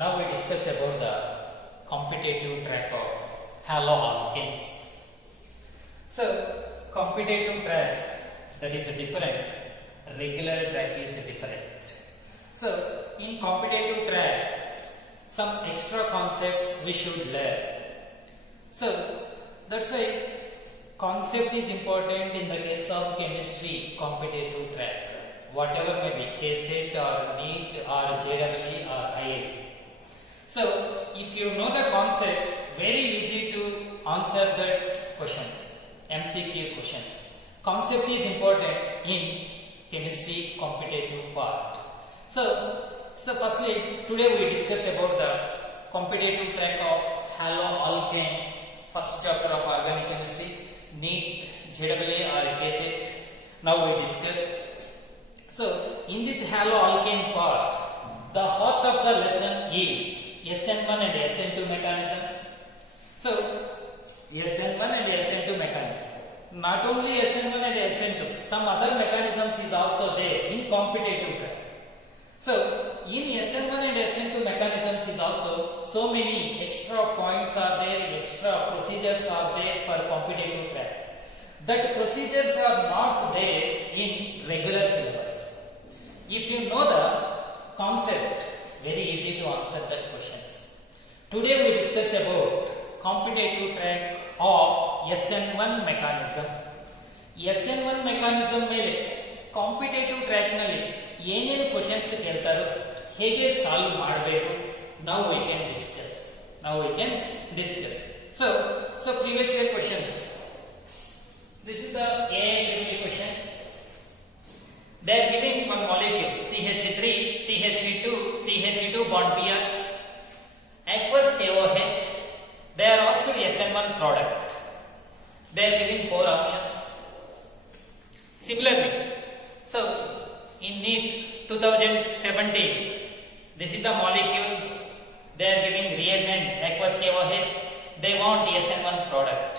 now we discuss about the competitive track of haloalkanes. So, competitive track, that is different, regular track is different. So, in competitive track, some extra concepts we should learn. So, that's why concept is important in the case of chemistry competitive track. Whatever may be, KCET or NEET or JEE or IIT. So, if you know the concept, very easy to answer the questions, MCQ questions. Concept is important in chemistry competitive part. So firstly, today we discuss about the competitive track of haloalkanes, first chapter of organic chemistry, NEET, JEE or KCET. Now we discuss. So, in this haloalkane part, the heart of the lesson is SN1 and SN2 mechanisms. So, SN1 and SN2 mechanism. Not only SN1 and SN2, some other mechanisms is also there in competitive track. So, in SN1 and SN2 mechanisms is also so many extra points are there, extra procedures are there for competitive track. That procedures are not there in regular syllabus. If you know the concept, very easy to answer that questions. Today we discuss about competitive track of SN1 mechanism. SN1 mechanism ಮೇಲೆ competitive track ನಲ್ಲಿ ಏನೇನು ಕ್ವೆಶ್ಚನ್ಸ್ ಕೇಳ್ತಾರೋ ಹೇಗೆ ಸಾಲ್ವ್ ಮಾಡಬೇಕು now we can discuss. So previous year questions. This is the AIEEE question. They are giving one molecule CH3, CH2, CH2 bond Br, aqueous KOH. They are asked SN1 product. They are giving 4 options. Similarly, so in NEET 2017, this is the molecule. They are giving reagent aqueous KOH. They want SN1 product.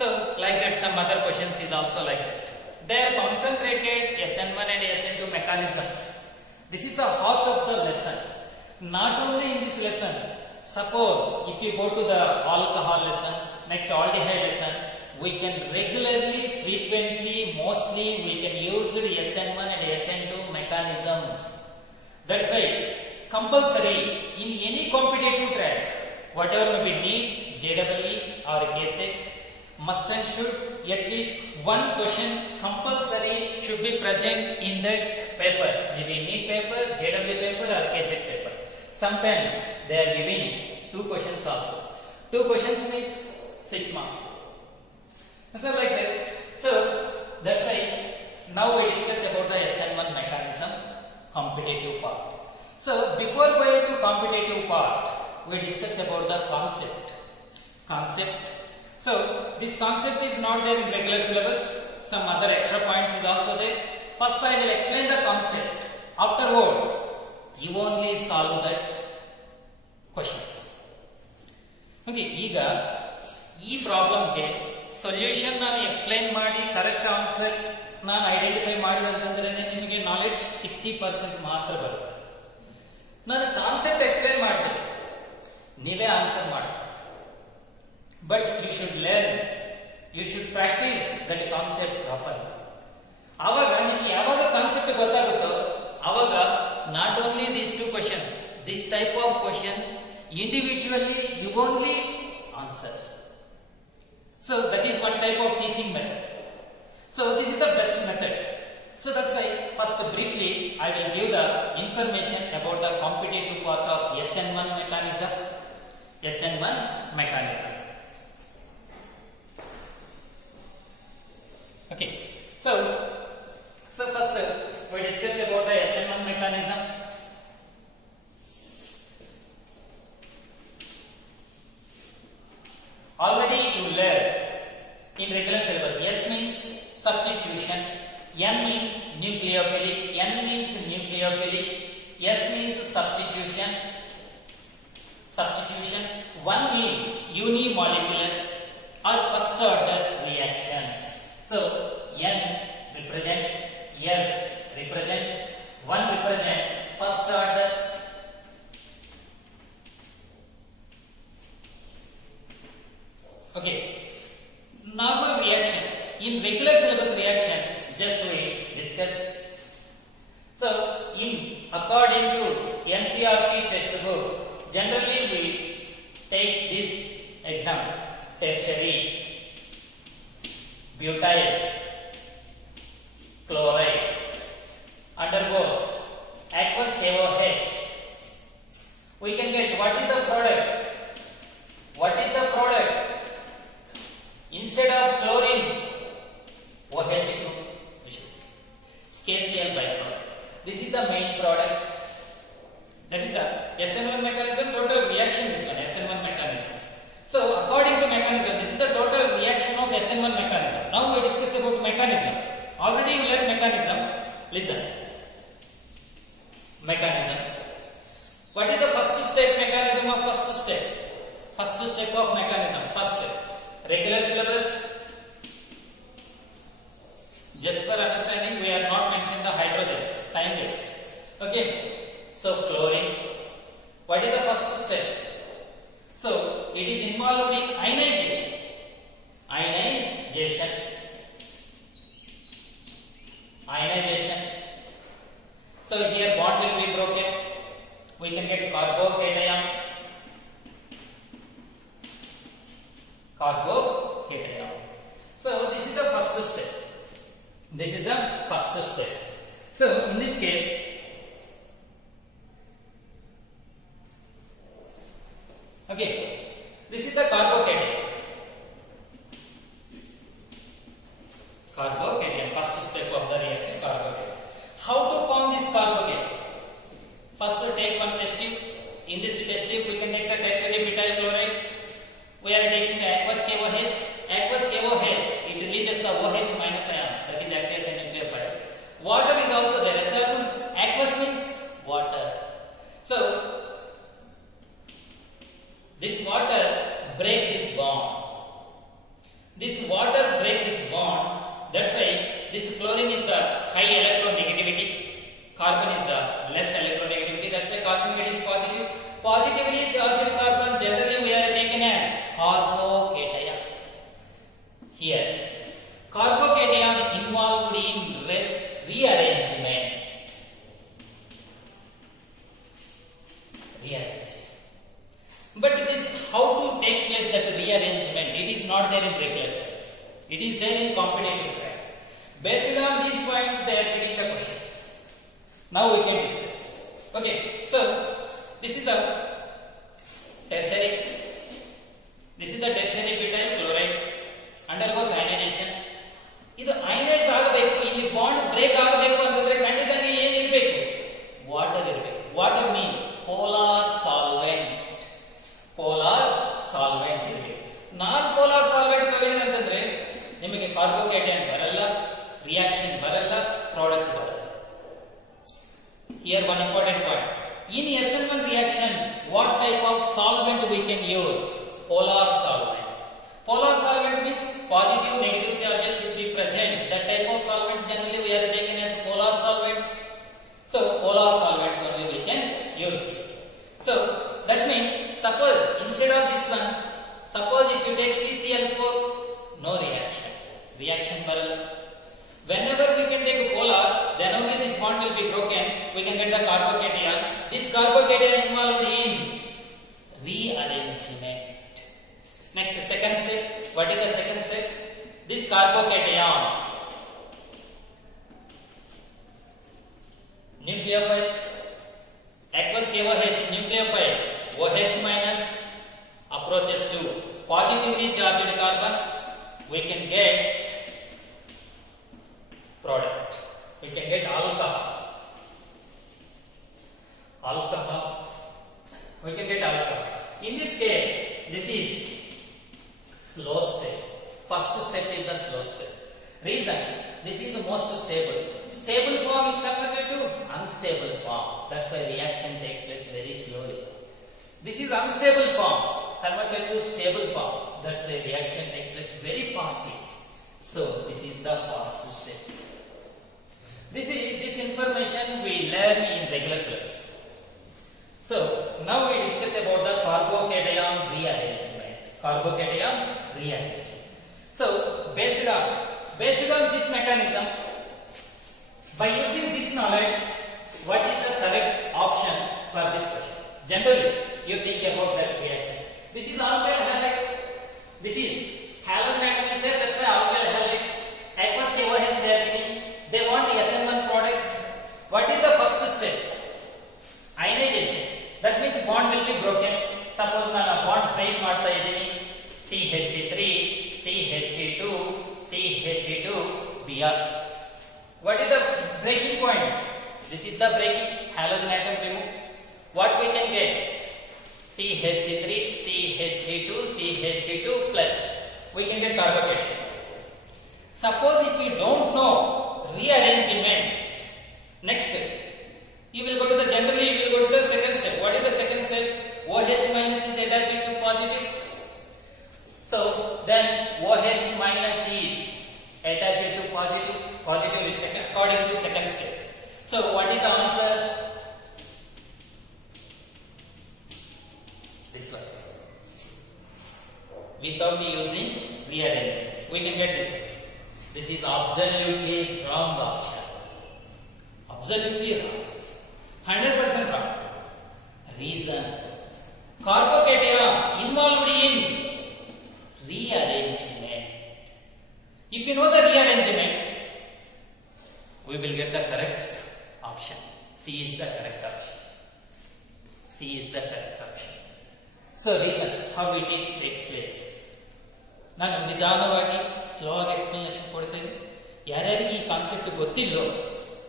So like that, some other questions is also like that. They are concentrated SN1 and SN2 mechanisms. This is the heart of the lesson. Not only in this lesson, suppose if you go to the alcohol lesson, next aldehyde lesson, we can regularly, frequently, mostly we can use the SN1 and SN2 mechanisms. That's why compulsory in any competitive track, whatever may be NEET, JEE or KCET, must and should at least one question compulsory should be present in that paper, maybe NEET paper, JEE paper or KCET paper. Sometimes they are giving 2 questions also. 2 questions means 6 marks. So like that. So that's why now we discuss about the SN1 mechanism competitive part. So before going to competitive part, we discuss about the concept. So this concept is not there in regular syllabus. Some other extra points is also there. First I will explain the concept. Afterwards, you only solve that questions. Okay, ಈಗ ಈ ಪ್ರಾಬ್ಲಮ್ಗೆ ಸೊಲ್ಯೂಷನ್ ನಾನು ಎಕ್ಸ್ಪ್ಲೈನ್ ಮಾಡಿ correct answer ನಾನು ಐಡೆಂಟಿಫೈ ಮಾಡಿದೆ ಅಂತಂದ್ರೆ ನಿಮಗೆ ನಾಲೆಡ್ಜ್ 60% ಮಾತ್ರ ಬರುತ್ತೆ. ನಾನು ಕಾನ್ಸೆಪ್ಟ್ ಎಕ್ಸ್ಪ್ಲೈನ್ ಮಾಡ್ತೀನಿ, ನೀವೇ ಆನ್ಸರ್ ಮಾಡಿ. But you should learn, you should practice that concept properly. ಆವಾಗ ನಿಮಗೆ ಯಾವಾಗ ಕಾನ್ಸೆಪ್ಟ್ ಗೊತ್ತಾಗುತ್ತೋ ಆವಾಗ not only these 2 questions, this type of questions individually you only answer. So that is one type of teaching method. So this is the best method. So that's why first briefly I will give the information about the competitive part of SN1 mechanism. Okay, so first we discuss about the SN1 mechanism. Already you learned in regular syllabus. S means substitution, N means nucleophilic, S means substitution. 1 means unimolecular or first order reaction. So N represent, S represent, 1 represent first order textbook, generally we take this example, tertiary, butyl chloride undergoes aqueous KOH. We can get what is the product? What is the product? Instead of chlorine, OH2, KCl byproduct. This is the main product. That is the SN1 mechanism, total reaction is one, SN1 mechanism. So according to mechanism, this is the total reaction of SN1 mechanism. Now we discuss about mechanism. Already you learned mechanism. Listen. Mechanism. What is the first step mechanism of first step? First step of mechanism. First regular syllabus. Just for understanding, we are not mentioning the hydrogens. Time waste. Okay. So chlorine. What is the first step? So it is involved in ionization. Ionization. Ionization. So here bond will be broken. We can get carbocation. Carbocation. So this is the first step. This is the first step. So in this case, okay, this is the carbocation. Carbocation, first step of the reaction, carbocation. How to form this carbocation? First take one test tube. In this test tube we can take the tertiary butyl chloride. We are taking the aqueous KOH. Aqueous KOH, it releases the OH minus ions, that is active as a nucleophile. Water is also there. Aqueous means water. So this water break this bond. This water break this bond. That's why this chlorine is the high electronegativity. Carbon is the less electronegativity. That's why carbon getting positive. Positively charged carbon generally we are taken as carbocation. Here, carbocation involved in rearrangement. But this how to take place that rearrangement? It is not there in regular cells. It is there in competitive fact. Based on these points, they are getting the questions. Now we can discuss. Okay, so this is the tertiary. This is the tertiary butyl chloride. Undergoes ionization. ಇದು ionized ಆಗಬೇಕು, ಇಲ್ಲಿ bond break ಆಗಬೇಕು ಅಂತಂದ್ರೆ ಖಂಡಿತವಾಗಿ ಏನಿರಬೇಕು? ವಾಟರ್ ಇರಬೇಕು. Water means polar solvent. Polar solvent ಇರಬೇಕು. ನಾನ್ polar solvent ತಗೊಂಡ್ರೆ ಅಂತಂದ್ರೆ ನಿಮಗೆ ಕಾರ್ಬೋಕೇಟೇನ್ ಬರಲ್ಲ, ರಿಯಾಕ್ಷನ್ ಬರಲ್ಲ, ಪ್ರಾಡಕ್ಟ್ ಬರಲ್ಲ. Here one important point. In SN1 reaction, what type of solvent we can use? Polar solvent. Polar solvent means positive, negative charges should be present. That type of solvents generally we are taken as polar solvents. So polar solvents only we can use it. So that means suppose instead of this one, suppose if you take CCl4, no reaction. Reaction parallel. Whenever we can take polar, then only this bond will be broken. We can get the carbocation. This carbocation involved in rearrangement. Next, second step. What is the second step? This carbocation, nucleophile, aqueous KOH, nucleophile, OH minus approaches to positively charged carbon. We can get product. We can get alcohol. Alcohol. We can get alcohol. In this case, this is slow step. First step is the slow step. Reason, this is the most stable. Stable form is converted to unstable form. That's why reaction takes place very slowly. This is unstable form converted to stable form. That's why reaction takes place very fastly. So this is the fast step. This information we learn in regular syllabus. So now we discuss about the carbocation rearrangement. Carbocation rearrangement. So based on this mechanism, by using this knowledge, what is the correct option for this question? Generally, you think about that reaction. This is alkyl halide. This is halogen atom is there. That's why alkyl halide. Aqueous KOH they are giving. They want the SN1 product. What is the first step? Ionization. That means bond will be broken. Suppose ನಾನು bond break ಮಾಡ್ತಾ ಇದ್ದೀನಿ. CH3, CH2, CH2, Br. What is the breaking point? This is the breaking. Halogen atom remove. What we can get? CH3, CH2, CH2 plus. We can get carbocation. Suppose if we don't know rearrangement, next you will go to the generally you will go to the second step. What is the second step? OH minus is attached to positive. So then OH minus is attached to positive. Positive is second according to second step. So what is the answer? This one. Without using rearrangement, we can get this. This is absolutely wrong option. Absolutely wrong. 100% wrong. Reason: carbocation involved in rearrangement. If you know the rearrangement, we will get the correct option. C is the correct option. C is the correct option. So reason how it is takes place. ನಾನು ನಿಧಾನವಾಗಿ ಸ್ಲೋ ಆಗಿ ಎಕ್ಸ್ಪ್ಲನೇಷನ್ ಕೊಡ್ತೇನೆ. ಯಾರ್ಯಾರಿಗೆ ಈ ಕಾನ್ಸೆಪ್ಟ್ ಗೊತ್ತಿಲ್ಲೋ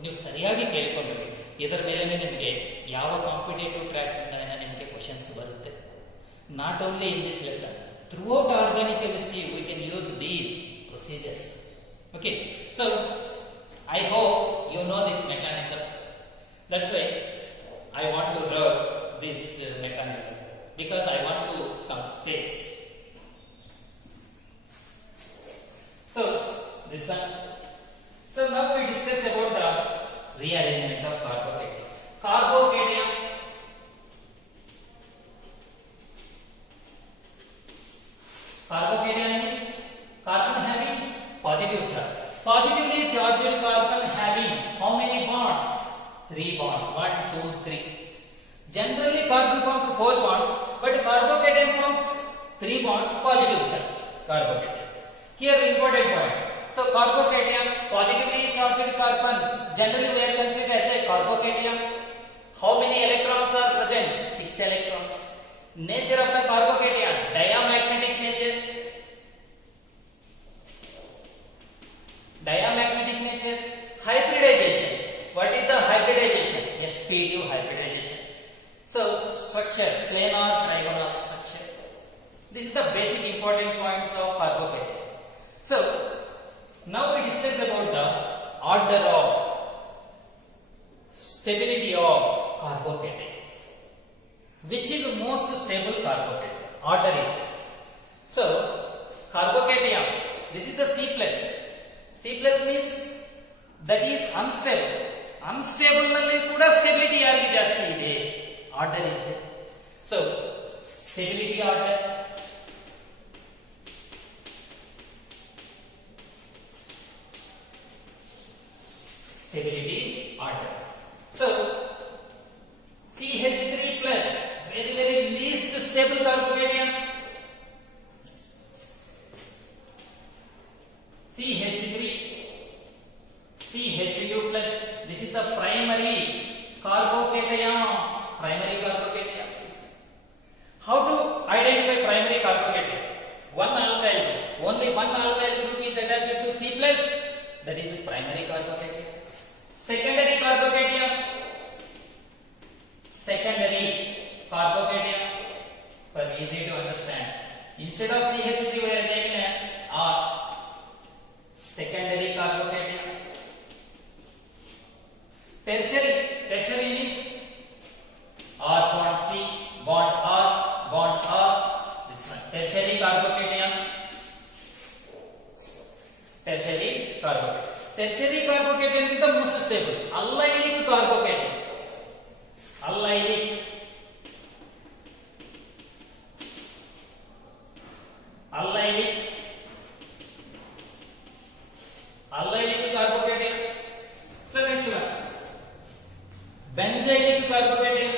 ನೀವು ಸರಿಯಾಗಿ ಕೇಳ್ಕೊಂಡ್ರಿ. ಇದರ ಮೇಲೆ ನಿಮಗೆ ಯಾವ ಕಾಂಪಿಟೇಟಿವ್ ಟ್ರ್ಯಾಕ್ ಇಂದ ನಿಮಗೆ ಕ್ವಶನ್ಸ್ ಬರುತ್ತೆ. Not only in this lesson, throughout organic chemistry we can use these procedures. Okay, so I hope you know this mechanism. That's why I want to rub this mechanism because I want to some space. So this one. So now we discuss about the rearrangement of carbocation. Carbocation. Carbocation means carbon having positive charge. Positively charged carbon having how many bonds? 3 bonds. 1, 2, 3. Generally carbon forms 4 bonds, but carbocation forms 3 bonds, positive charge. Carbocation. Here important points. So carbocation, positively charged carbon, generally we are considered as a carbocation. How many electrons are present? 6 electrons. Nature of the carbocation, diamagnetic nature. Diamagnetic nature. Hybridization. What is the hybridization? sp2 hybridization. So structure, planar trigonal structure. This is the basic important points of carbocation. So now we discuss about the order of stability of carbocations. Which is the most stable carbocation? Order is. So carbocation, this is the C plus. C plus means that is unstable. Unstable nalli kuda stability yarige jaasti ide. Order is there. So stability order. Stability order. So CH3 plus very least stable carbocation. CH3, CH2 plus. This is the primary carbocation. Primary carbocation. How to identify primary carbocation? One alkyl group. Only one alkyl group is attached to C plus. That is the primary carbocation. Secondary carbocation. Secondary carbocation. For easy to understand. Instead of CH3 we are taking as R. Secondary carbocation. Tertiary means R bond C, bond R, bond R. This one. Tertiary carbocation. Tertiary carbocation. Tertiary carbocation is the most stable. Allylic carbocation. Allylic. Allylic. Allylic carbocation. So next one. Benzylic carbocation.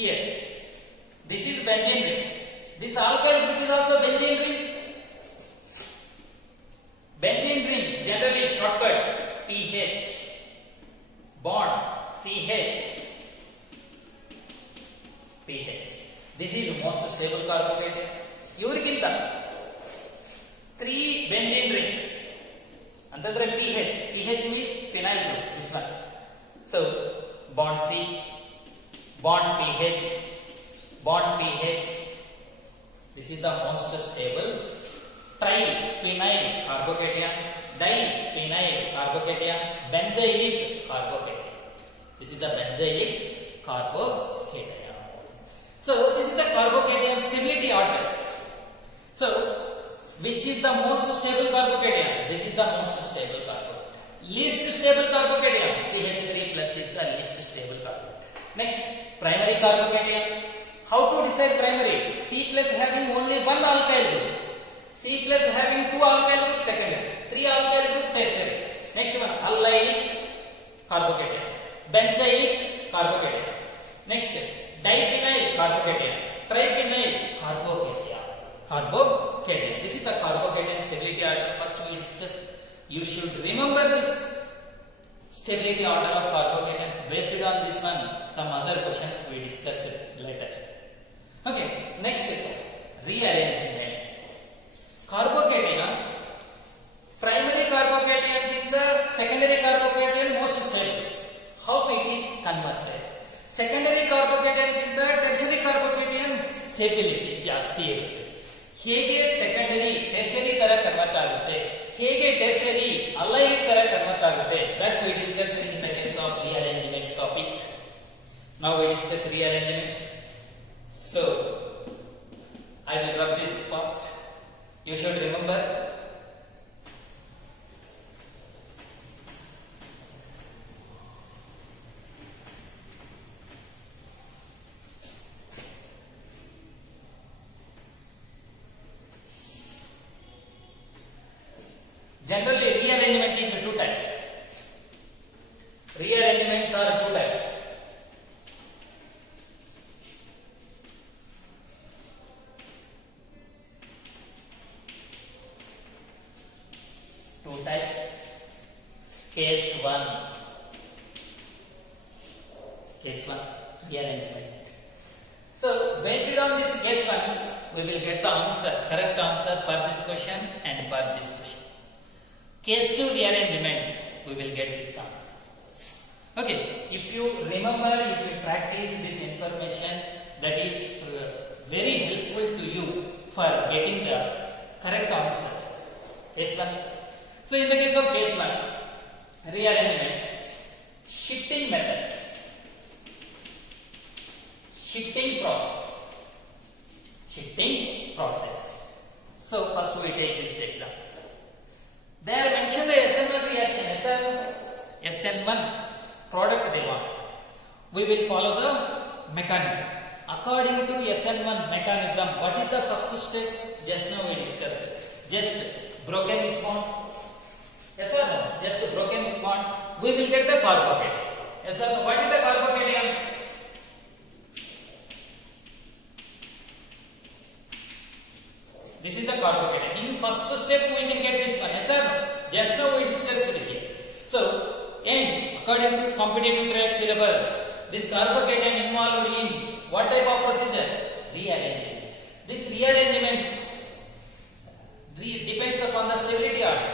Here, this is benzene ring. This alkyl group is also benzene ring. Benzene ring generally shortcut PH bond CH PH. This is the most stable carbocation. Ivrikkinta 3 benzene rings. Antandre PH means phenyl group. This one. So bond C, bond PH, bond PH. This is the most stable triphenyl carbocation, diphenyl carbocation, benzylic carbocation. This is the benzylic carbocation. So this is the carbocation stability order. So which is the most stable carbocation? This is the most stable carbocation. Least stable carbocation, CH3 plus is the least stable carbocation. Next, primary carbocation. How to decide primary? C plus having only one alkyl group. C plus having two alkyl group secondary. Three alkyl group tertiary. Next one, allylic carbocation. Benzylic carbocation. Next, diphenyl carbocation. Triphenyl carbocation. This is the carbocation stability order. First we discuss. You should remember this stability order of carbocation. Based on this one, some other questions we discuss later. Okay, next rearrangement. Carbocation, primary carbocation is the secondary carbocation most stable. How it is converted? Secondary carbocation is the tertiary carbocation stability ಜಾಸ್ತಿ ಇರುತ್ತೆ. ಹೇಗೆ ಸೆಕೆಂಡರಿ ಟೆರ್ಷರಿ ತರ convert ಆಗುತ್ತೆ, ಹೇಗೆ ಟೆರ್ಷರಿ ಅಲೈಲಿಕ್ ತರ ಕನ್ವರ್ಟ್ ಆಗುತ್ತೆ, that we discuss in the case of rearrangement topic. Now we discuss rearrangement. So I will rub this part. You should remember generally rearrangement is two types. Rearrangements are two types. Two types. Case 1 rearrangement. So based on this case 1, we will get the answer, correct answer for this question and for this question. Case 2 rearrangement, we will get this answer. Okay, if you remember, if you practice this information, that is very helpful to you for getting the correct answer. Case 1. So in the case of case 1, rearrangement, shifting method, shifting process. So first we take this example. There mention the SN1 reaction, SN1 product they want. We will follow the mechanism. According to SN1 mechanism, what is the first step? Just now we discussed it. Just broken this bond. Yes or no? Just broken this bond. We will get the carbocation. Yes or no? What is the carbocation? This is the carbocation. In first step we can get this one. Yes or no? Just now we discussed it here. So, according to competitive trade syllabus, this carbocation involved in what type of procedure? Rearrangement. This rearrangement depends upon the stability order.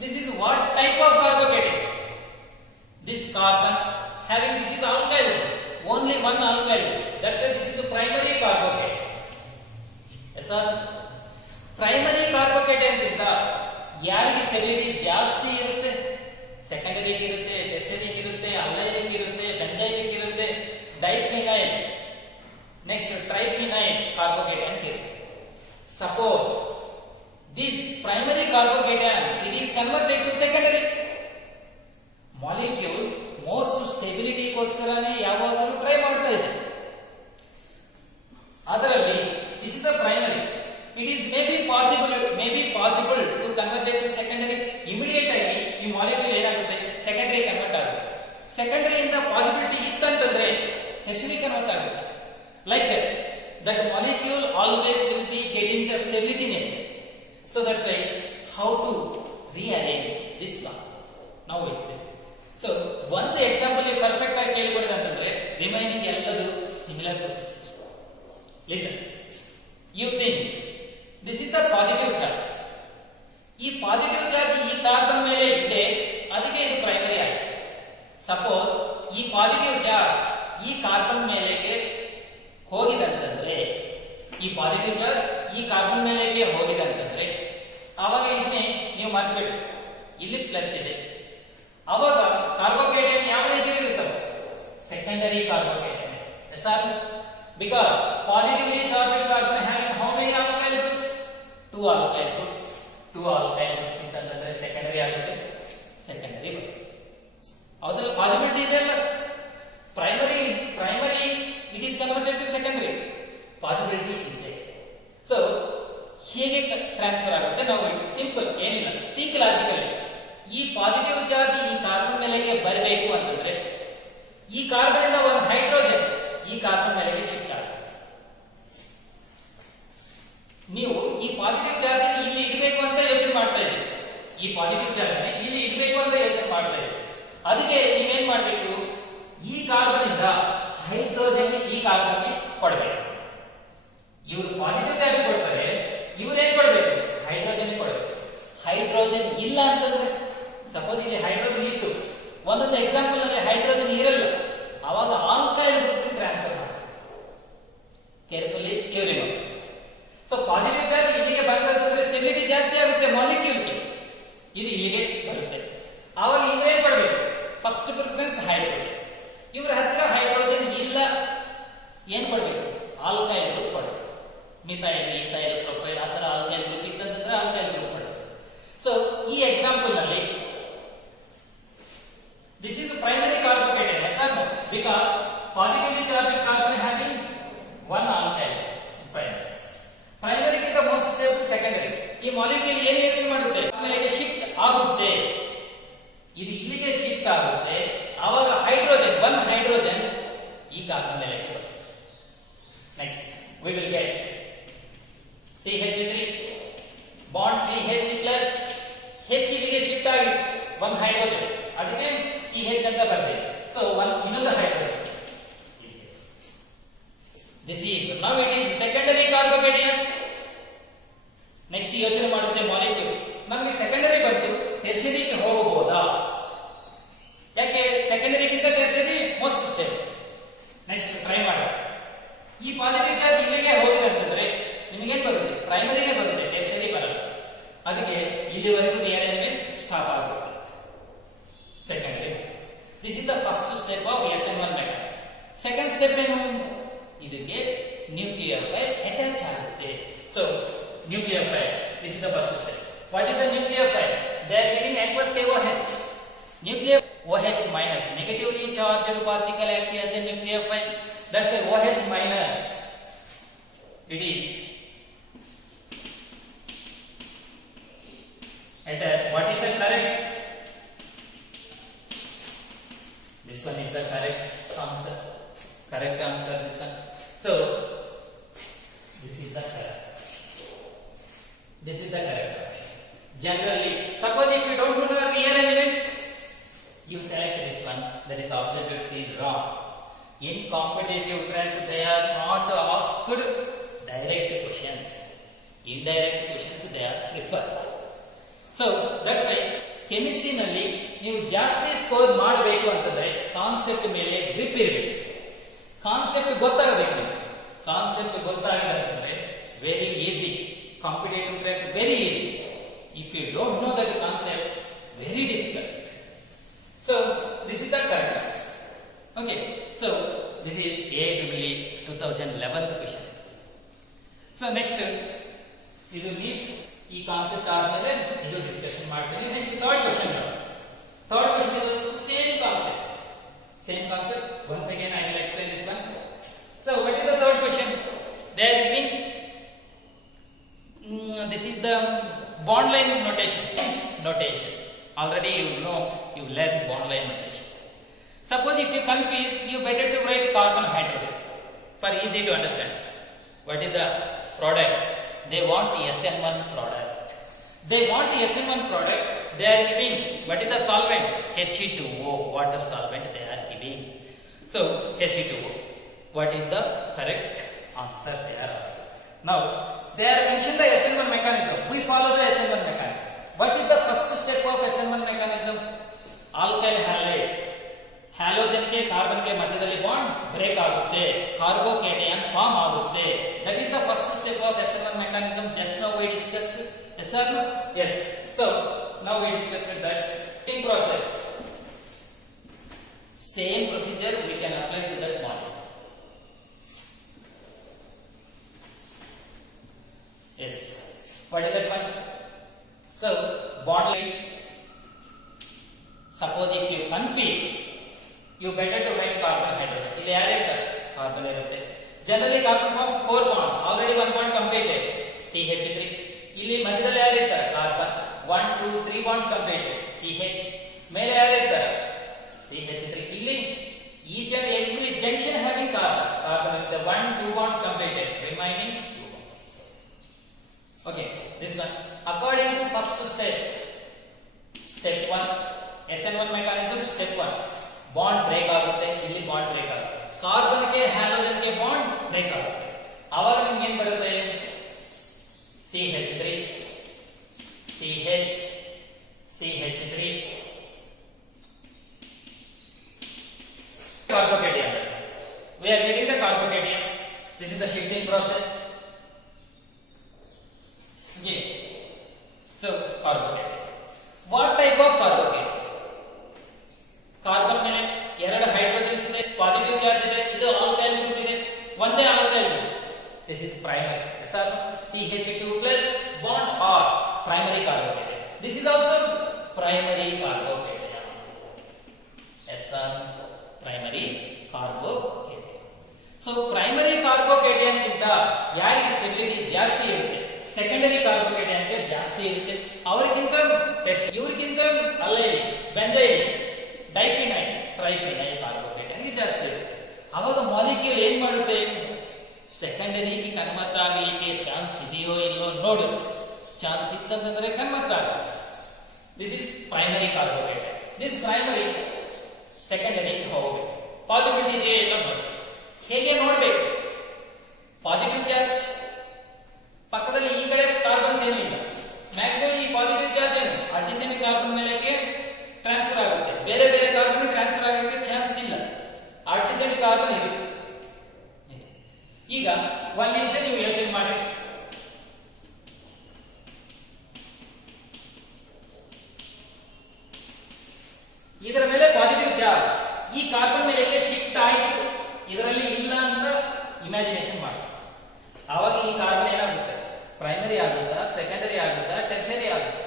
This is what type of carbocation? This carbon having this is alkyl, only one alkyl. That's why this is the primary carbocation. Yes sir. Primary carbocation ಗಿಂತ ಯಾರಿಗೆ ಸ್ಟೆಬಿಲಿಟಿ ಜಾಸ್ತಿ ಇರುತ್ತೆ? ಸೆಕೆಂಡರಿ ಇರುತ್ತೆ, ಟೆರ್ಷರಿ ಇರುತ್ತೆ, ಅಲೈಲಿಕ್ ಇರುತ್ತೆ, ಬೆಂಜೈಲಿಕ್ ಇರುತ್ತೆ, ಡೈಫಿನೈಲ್, ನೆಕ್ಸ್ಟ್ ಟ್ರೈಫಿನೈಲ್ carbocation ಇರುತ್ತೆ. Suppose this primary carbocation it is converted to secondary molecule, most stability ಗೋಸ್ಕರನೇ ಯಾವಾಗಲೂ ಟ್ರೈ ಮಾಡ್ತಾ ಇದೆ. ಅದರಲ್ಲಿ this is the primary. It is maybe possible to convert it to secondary. Immediate ಆಗಿ ಈ ಮಾಲಿಕ್ಯೂಲ್ ಏನಾಗುತ್ತೆ? ಸೆಕೆಂಡರಿ ಕನ್ವರ್ಟ್ ಆಗುತ್ತೆ. ಸೆಕೆಂಡರಿ ಇಂದ ಪಾಸಿಬಿಲಿಟಿ ಇತ್ತಂತಂದ್ರೆ ಟೆರ್ಷರಿ ಕನ್ವರ್ಟ್ ಆಗುತ್ತೆ. like that molecule always will be getting the stability nature. So that's why how to rearrange this one. Now it is. So once the example you perfect ಆಗಿ ಕೇಳಿಕೊಳ್ಳೋದು ಅಂತಂದ್ರೆ ರಿಮೈನಿಂಗ್ ಎಲ್ಲದು similar to system. Listen. You think this is the positive charge. ಈ positive charge ಈ carbon ಮೇಲೆ ಇದೆ, ಅದಕ್ಕೆ ಇದು ಪ್ರೈಮರಿ ಆಗಿದೆ. ಸಪೋಸ್ ಈ ಪಾಸಿಟಿವ್ ಚಾರ್ಜ್ ಈ ಕಾರ್ಬನ್ ಮೇಲೆಗೆ ಹೋಗಿದಂತಂದ್ರೆ, ಈ ಪಾಸಿಟಿವ್ ಚಾರ್ಜ್ ಈ ಕಾರ್ಬನ್ ಮೇಲೆಗೆ ಹೋಗಿದಂತಂದ್ರೆ ಆವಾಗ ಇದನ್ನೇ ನೀವು ಮರ್ತ್ಬಿಟ್ಟು ಇಲ್ಲಿ ಪ್ಲಸ್ ಇದೆ. ಅವಾಗ ಕಾರ್ಬೋಕೇಟೈನ್ ಯಾವ ನೇಚರ್ ಇರುತ್ತವೆ? Secondary carbocation. Yes sir because positively charged carbon having how many alkyl groups? 2 alkyl groups. 2 alkyl groups ಅಂತಂದ್ರೆ ಸೆಕೆಂಡರಿ ಆಗುತ್ತೆ. ಸೆಕೆಂಡರಿ ಹೌದಲ್ಲ, ಪಾಸಿಬಿಲಿಟಿ ಇದೆ ಅಲ್ಲ. Primary it is converted to secondary. Possibility is there. So ಹೇಗೆ transfer ಆಗುತ್ತೆ? ನಾವು simple, ಏನಿಲ್ಲ, think logically. ಈ ಪಾಸಿಟಿವ್ ಚಾರ್ಜ್ ಈ ಕಾರ್ಬನ್ ಮೇಲೆಗೆ ಬರಬೇಕು ಅಂತಂದ್ರೆ ಈ ಕಾರ್ಬನ್ ಇಂದ ಒಂದು ಹೈಡ್ರೋಜನ್ ಈ ಕಾರ್ಬನ್ ಮೇಲೆಗೆ ಶಿಫ್ಟ್ ಆಗುತ್ತೆ. ನೀವು ಈ ಪಾಸಿಟಿವ್ ಚಾರ್ಜ್ ಇಲ್ಲಿ ಇಡಬೇಕು ಅಂತ ಯೋಚನೆ ಮಾಡ್ತಾ ಇದ್ದೀರಿ. ಈ ಪಾಸಿಟಿವ್ ಚಾರ್ಜ್ ಇಲ್ಲಿ ಇಡಬೇಕು ಅಂತ ಯೋಚನೆ ಮಾಡ್ತಾ ಇದ್ದೀರಿ. ಅದಕ್ಕೆ ನೀವೇನ್ ಮಾಡಬೇಕು? ಈ ಕಾರ್ಬನ್ ಇಂದ ಹೈಡ್ರೋಜನ್ ಈ ಕಾರ್ಬನ್ಗೆ ಕೊಡಬೇಕು. ಇವರು ಪಾಸಿಟಿವ್ ಚಾರ್ಜ್ ಕೊಡ್ತಾರೆ, ಇವ್ರು ಏನ್ ಕೊಡ್ಬೇಕು? ಹೈಡ್ರೋಜನ್ ಕೊಡಬೇಕು. ಹೈಡ್ರೋಜನ್ ಇಲ್ಲ ಅಂತಂದ್ರೆ, ಸಪೋಸ್ ಇಲ್ಲಿ ಹೈಡ್ರೋಜನ್ ಇತ್ತು, ಒಂದೊಂದು ಎಕ್ಸಾಂಪಲ್ ನಲ್ಲಿ ಹೈಡ್ರೋಜನ್ ಇರಲ್ಲ, ಅವಾಗ ಆಲ್ಕೈಲ್ ಗ್ರೂಪ್ ಟ್ರಾನ್ಸ್ಫರ್ ಮಾಡಿ. Carefully you remember. So positive charge ಇಲ್ಲಿಗೆ ಬರ್ತದಂದ್ರೆ ಸ್ಟೆಬಿಲಿಟಿ ಜಾಸ್ತಿ ಆಗುತ್ತೆ ಮಾಲಿಕ್ಯೂಲ್ಗೆ, ಇದು ಇಲ್ಲಿಗೆ ಬರುತ್ತೆ. ಆವಾಗ ಇವೇನ್ ಕೊಡಬೇಕು? First preference hydrogen. ಇವ್ರ ಹತ್ತಿರ ಹೈಡ್ರೋಜನ್ ಇಲ್ಲ, ಏನ್ ಕೊಡ್ಬೇಕು? ಆಲ್ಕೈಲ್ ಗ್ರೂಪ್ ಕೊಡಬೇಕು. ಮಿಥೈಲ್, ಈಥೈಲ್, ಪ್ರೊಪೈಲ್ ಆ ತರ ಆಲ್ಕೈಲ್ ಗ್ರೂಪ್ ಇತ್ತಂದ್ರೆ ಆಲ್ಕೈಲ್ ಗ್ರೂಪ್ ಕೊಡಬೇಕು. ಸೊ ಈ ಎಕ್ಸಾಂಪಲ್ ನಲ್ಲಿ this is the primary carbocation, yes or no? Because positively charged carbon having one alkyl primary. Primary ಗಿಂತ most stable secondary. ಈ ಮಾಲಿಕ್ಯೂಲ್ ಏನು ಯೋಚನೆ ಮಾಡುತ್ತೆ? ಆಮೇಲೆ ಶಿಫ್ಟ್ ಆಗುತ್ತೆ. ಇದು ಇಲ್ಲಿಗೆ ಶಿಫ್ಟ್ ಆಗುತ್ತೆ. ಆವಾಗ ಹೈಡ್ರೋಜನ್, ಒನ್ ಹೈಡ್ರೋಜನ್ ಈ ಕಾರ್ಬನ್ ಮೇಲೆ ಬರುತ್ತೆ. Next we will get CH3 bond CH plus H ಇಲ್ಲಿಗೆ ಶಿಫ್ಟ್ ಆಗಿ ಒನ್ ಹೈಡ್ರೋಜನ್, ಅದಕ್ಕೆ CH ಅಂತ ಬರ್ತದೆ. ಸೊ ಇನ್ನೊಂದು hydrogen. This is now it is secondary carbocation. Next ಯೋಚನೆ ಮಾಡುತ್ತೆ ಮಾಲಿಕ್ಯೂಲ್, ನಮಗೆ ಸೆಕೆಂಡರಿ ಬಂತು, ಟೆರ್ಷರಿಗೆ ಹೋಗಬಹುದಾ? ಯಾಕೆ ಸೆಕೆಂಡರಿಗಿಂತ ಟೆರ್ಷರಿ ಮೋಸ್ಟ್ ಸ್ಟೇಬಲ್. ನೆಕ್ಸ್ಟ್ ಟ್ರೈ ಮಾಡೋಣ. ಈ ಪಾಸಿಟಿವ್ ಚಾರ್ಜ್ ಇಲ್ಲಿಗೆ ಹೋಗಿದೆ ಅಂತಂದ್ರೆ ನಿಮಗೇನ್ ಬರುತ್ತೆ? ಪ್ರೈಮರಿನೇ ಬರುತ್ತೆ, ಟೆರ್ಷರಿ ಬರಲ್ಲ. ಅದಕ್ಕೆ ಇಲ್ಲಿವರೆಗೂ ರಿಅರೇಂಜ್ಮೆಂಟ್ ಸ್ಟಾಪ್ ಆಗುತ್ತೆ. Secondary. This is the first step of SN1 method. Second step ಏನು? ಇದಕ್ಕೆ ನ್ಯೂಕ್ಲಿಯರ್ ಫೈಲ್ ಅಟ್ಯಾಚ್ ಆಗುತ್ತೆ. So nuclear file, this is the first step. What is the nuclear file? They are giving aqueous KOH. Nuclear OH minus, negatively charged particle acting as a nuclear file. That's the OH minus. It is attached. What is the correct? This one is the correct answer. Correct answer this one. So this is the correct. This is the correct option. Generally, suppose if you don't know the rearrangement, you select this one. That is absolutely wrong. In competitive track, they are not asked direct questions. Indirect questions they are preferred. So that's why chemistry ನಲ್ಲಿ ನೀವು ಜಾಸ್ತಿ ಸ್ಕೋರ್ ಮಾಡಬೇಕು ಅಂತಂದ್ರೆ ಕಾನ್ಸೆಪ್ಟ್ ಮೇಲೆ ಗ್ರಿಪ್ ಇರಬೇಕು. ಕಾನ್ಸೆಪ್ಟ್ ಗೊತ್ತಾಗಬೇಕು. Concept ಗೊತ್ತಾಗಿದೆ ಅಂತಂದ್ರೆ very easy. Competitive track very easy. If you don't know that concept, very difficult. So this is the correct answer. Okay, so this is AEEE 2011 question. So next ಇದು ನೀಟ್ ಈ ಕಾನ್ಸೆಪ್ಟ್ ಆದ್ಮೇಲೆ ಇದು discussion ಮಾಡ್ತೀನಿ. Next third question. Third question is also same concept. Same concept. Once again I will explain this one. So what is the third question? They are giving this is the bond line notation. Already you know, you learned bond line notation. Suppose if you confuse, you better to write carbon hydrogen. for easy to understand. What is the product? They want the SN1 product. They want the SN1 product. They are giving, what is the solvent? He2O, water solvent they are giving. So He2O. What is the correct answer they are asking? Now they are mentioned the SN1 mechanism. We follow the SN1 mechanism. What is the first step of SN1 mechanism? Alkyl halide. Halogen ಗೆ ಕಾರ್ಬನ್ ಗೆ ಮಧ್ಯದಲ್ಲಿ bond break ಆಗುತ್ತೆ, ಕಾರ್ಬೋಕೇಟಯನ್ ಫಾರ್ಮ್ ಆಗುತ್ತೆ. That is the first step of SN1 mechanism. Just now we discussed. Yes or no? Yes. So now we discussed that in process. Same procedure we can apply to that molecule. Yes. What is that one? So bond line. Suppose if you confuse, you better to write carbon hydrogen. ಇಲ್ಲಿ ಯಾರು ಇರ್ತಾರೆ? Carbon ಇರುತ್ತೆ. Generally carbon forms 4 bonds. Already 1 bond completed, CH3. ಇಲ್ಲಿ ಮಧ್ಯದಲ್ಲಿ ಯಾರು ಇರ್ತಾರೆ? Carbon. 1 2 3 bonds completed, CH. ಮೇಲೆ ಯಾರು ಇರ್ತಾರೆ? CH3. ಇಲ್ಲಿ each and every junction having carbon. Carbon with the 1 2 bonds completed, remaining 2 bonds. Okay, this one. According to first step, step 1, SN1 mechanism, step 1. Bond break ಆಗುತ್ತೆ. ಇಲ್ಲಿ ಬಾಂಡ್ ಬ್ರೇಕ್ ಆಗುತ್ತೆ. Carbon ಗೆ halogen ಗೆ bond break ಆಗುತ್ತೆ. ಆವಾಗ ನಿಮ್ಗೆ ಏನ್ ಬರುತ್ತೆ? CH3 CH CH3 carbocation. We are getting the carbocation. This is the shifting process. Okay. So carbocation. What type of carbocation? Carbon ಮೇಲೆ 2 ಹೈಡ್ರೋಜನ್ಸ್ ಇದೆ, ಪಾಸಿಟಿವ್ ಚಾರ್ಜ್ ಇದೆ. ಇದು ಆಲ್ಕೈಲ್ ಗ್ರೂಪ್ ಇದೆ, ಒಂದೇ alkyl group. This is primary. Sir CH2 plus bond R primary carbocation. This is also primary carbocation. Yes sir, primary carbocation. So primary carbocation ಗಿಂತ ಯಾರಿಗೆ ಸ್ಟೆಬಿಲಿಟಿ ಜಾಸ್ತಿ ಇರುತ್ತೆ? ಸೆಕೆಂಡರಿ ಕಾರ್ಬೋಕೇಟಯನ್ ಗೆ ಜಾಸ್ತಿ ಇರುತ್ತೆ. ಅವರಿಗಿಂತ ಇವ್ರಿಗಿಂತ ಅಲ್ಲೈಲ್, ಬೆಂಜೈಲ್, ಡೈಫಿನೈಲ್, ಟ್ರೈಫಿನೈಲ್ ಕಾರ್ಬೋಕೇಟಯನ್ ಗೆ ಜಾಸ್ತಿ ಇರುತ್ತೆ. ಅವಾಗ ಮಾಲಿಕ್ಯೂಲ್ ಏನ್ ಮಾಡುತ್ತೆ? ಸೆಕೆಂಡರಿಗೆ ಕನ್ವರ್ಟ್ ಆಗಲಿಕ್ಕೆ ಚಾನ್ಸ್ ಇದೆಯೋ ಇಲ್ಲೋ ನೋಡು. ಚಾನ್ಸ್ ಇತ್ತಂತಂದ್ರೆ ಕನ್ವರ್ಟ್ ಆಗುತ್ತೆ. This is primary carbocation. This primary ಸೆಕೆಂಡರಿಗೆ ಹೋಗಬೇಕು. ಪಾಸಿಟಿವ್ ಇದೆಯೋ ಇಲ್ಲ ನೋಡಿ. ಹೇಗೆ ನೋಡ್ಬೇಕು? ಪಾಸಿಟಿವ್ ಚಾರ್ಜ್ ಪಕ್ಕದಲ್ಲಿ ಈ ಕಡೆ ಕಾರ್ಬನ್ಸ್ ಏನಿಲ್ಲ, ಮ್ಯಾಕ್ಸಿಮಮ್ ಈ ಪಾಸಿಟಿವ್ ಚಾರ್ಜ್ ಏನು ಅಡ್ಜಸೆಂಟ್ ಕಾರ್ಬನ್ ಮೇಲಕ್ಕೆ ಟ್ರಾನ್ಸ್ಫರ್ ಆಗುತ್ತೆ. ಬೇರೆ ಬೇರೆ ಕಾರ್ಬನ್ ಟ್ರಾನ್ಸ್ಫರ್ ಆಗಕ್ಕೆ ಚಾನ್ಸ್ ಇಲ್ಲ. ಅಡ್ಜಸೆಂಟ್ ಕಾರ್ಬನ್ ಇದೆ. ಈಗ 1 ನಿಮಿಷ ನೀವು ಯೋಚನೆ ಮಾಡಿ. ಇದರ ಮೇಲೆ ಪಾಸಿಟಿವ್ ಚಾರ್ಜ್ ಈ ಕಾರ್ಬನ್ ಮೇಲೆ ಶಿಫ್ಟ್ ಆಯಿತು, ಇದರಲ್ಲಿ ಇಲ್ಲ ಅಂತ ಇಮ್ಯಾಜಿನೇಷನ್ ಮಾಡಿ. ಆವಾಗ ಈ ಕಾರ್ಬನ್ ಏನಾಗುತ್ತೆ? ಪ್ರೈಮರಿ ಆಗುತ್ತಾ, ಸೆಕೆಂಡರಿ ಆಗುತ್ತಾ, ಟೆರ್ಷರಿ ಆಗುತ್ತಾ?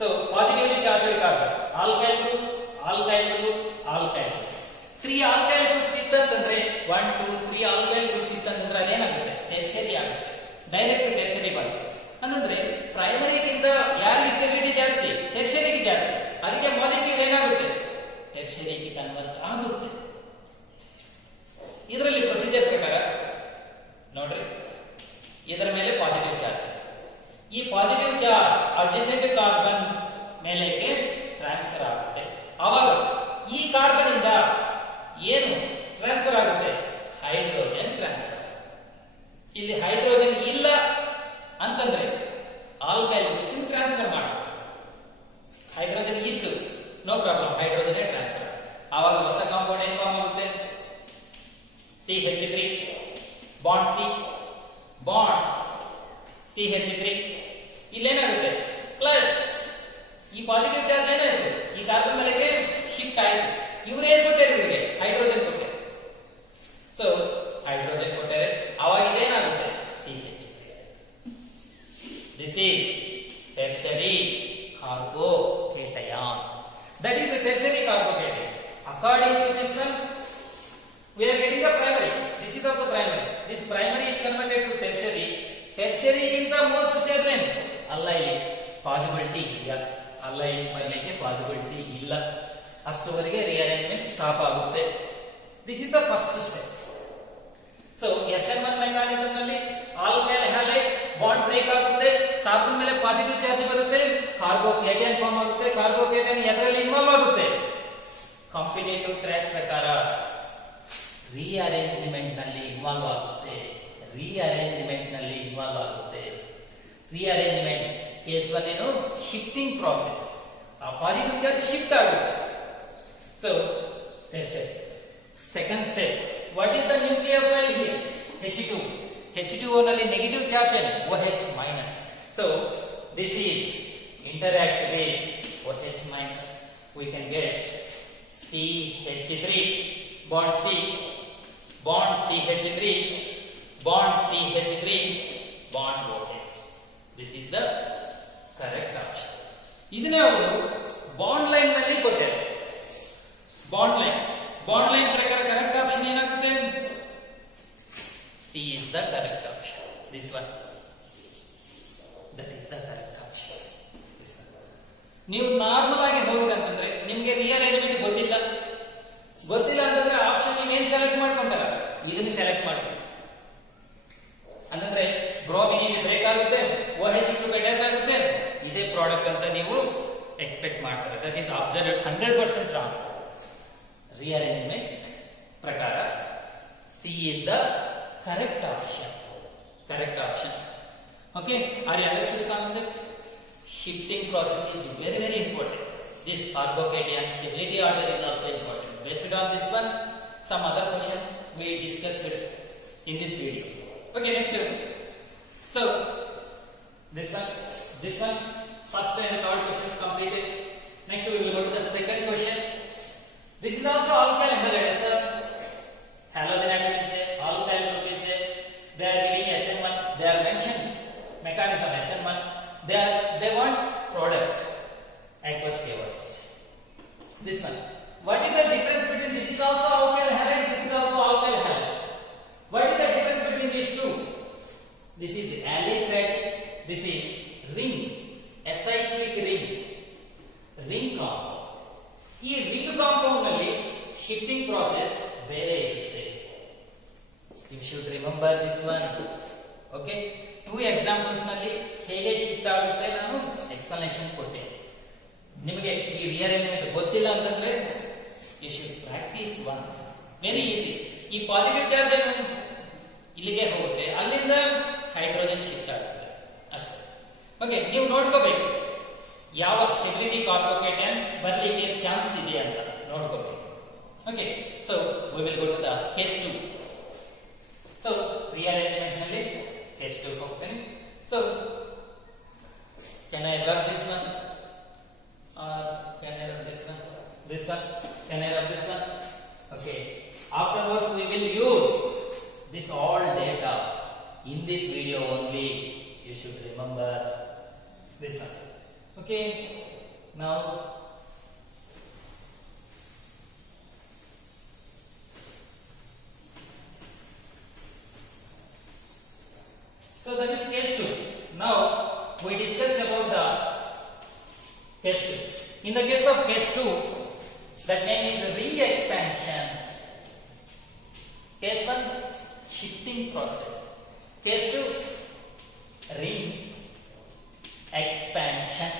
So positively charge carbon, alkyl group, alkyl group, alkyl group. 3 alkyl groups ಇತ್ತಂತಂದ್ರೆ 1 2 3 ಆಲ್ಕೈಲ್ ಗ್ರೂಪ್ಸ್ ಇತ್ತಂತಂದ್ರೆ ಅದೇನಾಗುತ್ತೆ? ಟೆರ್ಷರಿ ಆಗುತ್ತೆ. ಡೈರೆಕ್ಟ್ ಟೆರ್ಷರಿ ಬರುತ್ತೆ. ಅಂತಂದ್ರೆ ಪ್ರೈಮರಿಗಿಂತ ಯಾರಿಗೆ ಸ್ಟೆಬಿಲಿಟಿ ಜಾಸ್ತಿ? ಟೆರ್ಷರಿಗೆ ಜಾಸ್ತಿ. ಅದಕ್ಕೆ ಮಾಲಿಕ್ಯೂಲ್ ಏನಾಗುತ್ತೆ? ಟೆರ್ಷರಿಗೆ ಕನ್ವರ್ಟ್ ಆಗುತ್ತೆ. ಇದರಲ್ಲಿ ಪ್ರೊಸೀಜರ್ ಪ್ರಕಾರ ನೋಡ್ರಿ, ಇದರ ಮೇಲೆ ಪಾಸಿಟಿವ್ ಚಾರ್ಜ್, ಈ ಪಾಸಿಟಿವ್ ಚಾರ್ಜ್ ಅಡ್ಜಸೆಂಟ್ ಕಾರ್ಬನ್ ಮೇಲೆಗೆ ಟ್ರಾನ್ಸ್ಫರ್ ಆಗುತ್ತೆ. ಆವಾಗ ಈ ಕಾರ್ಬನ್ ಇಂದ ಏನು ಟ್ರಾನ್ಸ್ಫರ್ ಆಗುತ್ತೆ? Hydrogen transfer. ಇಲ್ಲಿ ಹೈಡ್ರೋಜನ್ ಇಲ್ಲ ಅಂತಂದ್ರೆ ಆಲ್ಕೈಲ್ ಗ್ರೂಪ್ಸ್ ಟ್ರಾನ್ಸ್ಫರ್ ಮಾಡಿ. ಹೈಡ್ರೋಜನ್ ಇತ್ತು, ನೋ ಪ್ರಾಬ್ಲಮ್, ಹೈಡ್ರೋಜನ್ ಟ್ರಾನ್ಸ್ಫರ್. ಆವಾಗ ಹೊಸ ಕಾಂಪೌಂಡ್ ಏನು ಫಾರ್ಮ್ ಆಗುತ್ತೆ? CH3 bond C bond CH3. ಇಲ್ಲೇನಾಗುತ್ತೆ? ಪ್ಲಸ್ ಈ ಪಾಸಿಟಿವ್ ಚಾರ್ಜ್ ಏನಾಯ್ತು? ಈ ಕಾರ್ಬನ್ ಮೇಲೆಗೆ ಶಿಫ್ಟ್ ಆಯ್ತು. ಇವ್ರು ಏನ್ ಕೊಟ್ಟರು? ಇವರಿಗೆ ಹೈಡ್ರೋಜನ್ ಕೊಟ್ಟರು. ಸೊ ಹೈಡ್ರೋಜನ್ ಕೊಟ್ಟರೆ ಅವಾಗ ಇದೇನಾಗುತ್ತೆ? CH. This is tertiary carbocation. That is the tertiary carbocation. According to this one we are getting the primary. This is also primary. This primary is converted to tertiary. Tertiary ಗಿಂತ most stable ಅಲ್ಲ. ಇಲ್ಲಿ ಪಾಸಿಬಿಲಿಟಿ ಇಲ್ಲ, ಅಲ್ಲ ಇಲ್ಲಿ ಬರಲಿಕ್ಕೆ ಪಾಸಿಬಿಲಿಟಿ ಇಲ್ಲ. ಅಷ್ಟುವರೆಗೆ rearrangement stop ಆಗುತ್ತೆ. This is the first step. So SN1 mechanism ನಲ್ಲಿ ಆಲ್ಕೈಲ್ ಹ್ಯಾಲೈಡ್ ಬಾಂಡ್ ಬ್ರೇಕ್ ಆಗುತ್ತೆ, ಕಾರ್ಬನ್ ಮೇಲೆ ಪಾಸಿಟಿವ್ ಚಾರ್ಜ್ ಬರುತ್ತೆ, ಕಾರ್ಬೋಕೇಟೈನ್ ಫಾರ್ಮ್ ಆಗುತ್ತೆ. ಕಾರ್ಬೋಕೇಟೈನ್ ಎದರಲ್ಲಿ ಇನ್ವಾಲ್ವ್ ಆಗುತ್ತೆ? ಕಾಂಪಿಟೇಟಿವ್ ಟ್ರ್ಯಾಕ್ ಪ್ರಕಾರ ರೀಅರೇಂಜ್ಮೆಂಟ್ ನಲ್ಲಿ ಇನ್ವಾಲ್ವ್ ಆಗುತ್ತೆ. ರೀಅರೇಂಜ್ಮೆಂಟ್ ಕೇಸ್ 1 ಏನು? Shifting process. ಆ ಪಾಸಿಟಿವ್ ಚಾರ್ಜ್ ಶಿಫ್ಟ್ ಆಗುತ್ತೆ. So second step, what is the nucleophile here? H2. H2O ನಲ್ಲಿ ನೆಗೆಟಿವ್ ಚಾರ್ಜ್ ಏನು? OH minus. So this is interact with OH minus. We can get CH3 bond C bond CH3 bond CH3 bond OH. This is the correct option. ಇದನ್ನೇ ಅವರು bond line ನಲ್ಲಿ ಕೊಟ್ಟಿದ್ದಾರೆ. Bond line ಪ್ರಕಾರ correct option ಏನಾಗುತ್ತೆ? C is the correct option. This one. That is the correct option. This one. ನೀವು ನಾರ್ಮಲ್ ಆಗಿ ಹೋಗೋದಂತಂದ್ರೆ ನಿಮಗೆ ರೀಅರೇಂಜ್ಮೆಂಟ್ ಗೊತ್ತಿಲ್ಲ ಅಂತಂದ್ರೆ ಆಪ್ಷನ್ ನೀವು ಏನ್ ಸೆಲೆಕ್ಟ್ ಮಾಡ್ಕೊಂಡಾರ ಇದನ್ನ ಸೆಲೆಕ್ಟ್ ಮಾಡ್ಕೊಂಡು, ಅಂತಂದ್ರೆ ಬ್ರೋಮಿನ್ ಬ್ರೇಕ್ ಆಗುತ್ತೆ, OH ಅಟ್ಯಾಚ್ ಆಗುತ್ತೆ, ಇದೇ ಪ್ರಾಡಕ್ಟ್ ಅಂತ ನೀವು ಎಕ್ಸ್ಪೆಕ್ಟ್ ಮಾಡ್ತಾರೆ. That is absolute 100% wrong. Rearrangement ಪ್ರಕಾರ C is the correct option. Okay, are you understood the concept? Shifting process is very important. This carbocation stability order is also important. Based on this one, some other questions we discussed in this video. Okay, next one. So this one first and third questions completed. Next we will go to the second question. This is also alkyl halide, sir. Halogen atom is there, alkyl group is there. They are giving SN1. They are mentioned mechanism SN1. They want product aqueous KOH. This one. What is the difference between this is also alkyl halide, this is also alkyl halide? What is the difference between these two? This is aliphatic, this is ring, acyclic ring compound. ಈ ring compound ನಲ್ಲಿ shifting process ಬೇರೆ ಇರುತ್ತೆ. You should remember this one. Okay, 2 examples ನಲ್ಲಿ ಹೇಗೆ ಶಿಫ್ಟ್ ಆಗುತ್ತೆ ನಾನು ಎಕ್ಸ್ಪ್ಲನೇಷನ್ ಕೊಟ್ಟೆ. ನಿಮಗೆ ಈ ರೀಅರೇಂಜ್ಮೆಂಟ್ ಗೊತ್ತಿಲ್ಲ ಅಂತಂದ್ರೆ you should practice once. Very easy. ಈ ಪಾಸಿಟಿವ್ ಚಾರ್ಜ್ ಇಲ್ಲಿಗೆ ಹೋಗುತ್ತೆ, ಅಲ್ಲಿಂದ ಹೈಡ್ರೋಜನ್ ಶಿಫ್ಟ್ ಆಗುತ್ತೆ ಅಷ್ಟೇ. ಓಕೆ, ನೀವು ನೋಡ್ಕೋಬೇಕು ಯಾವ ಸ್ಟೆಬಿಲಿಟಿ ಕಾರ್ಬೋಕೇಟೈನ್ ಬದಲಿಗೆ ಚಾನ್ಸ್ ಇದೆ ಅಂತ ನೋಡ್ಕೋಬೇಕು. Okay, so we will go to the H2. So rearrangement ನಲ್ಲಿ H2 ಹೋಗ್ತೇನೆ. So can I rub this one or can I rub this one? This one, can I rub this one? Okay, afterwards we will use this all data in this video only. You should remember this one. Okay, now so that is case 2. Now we discuss about the case 2. In the case of case 2, that name is ring expansion. Case 1, shifting process. Case 2, ring expansion.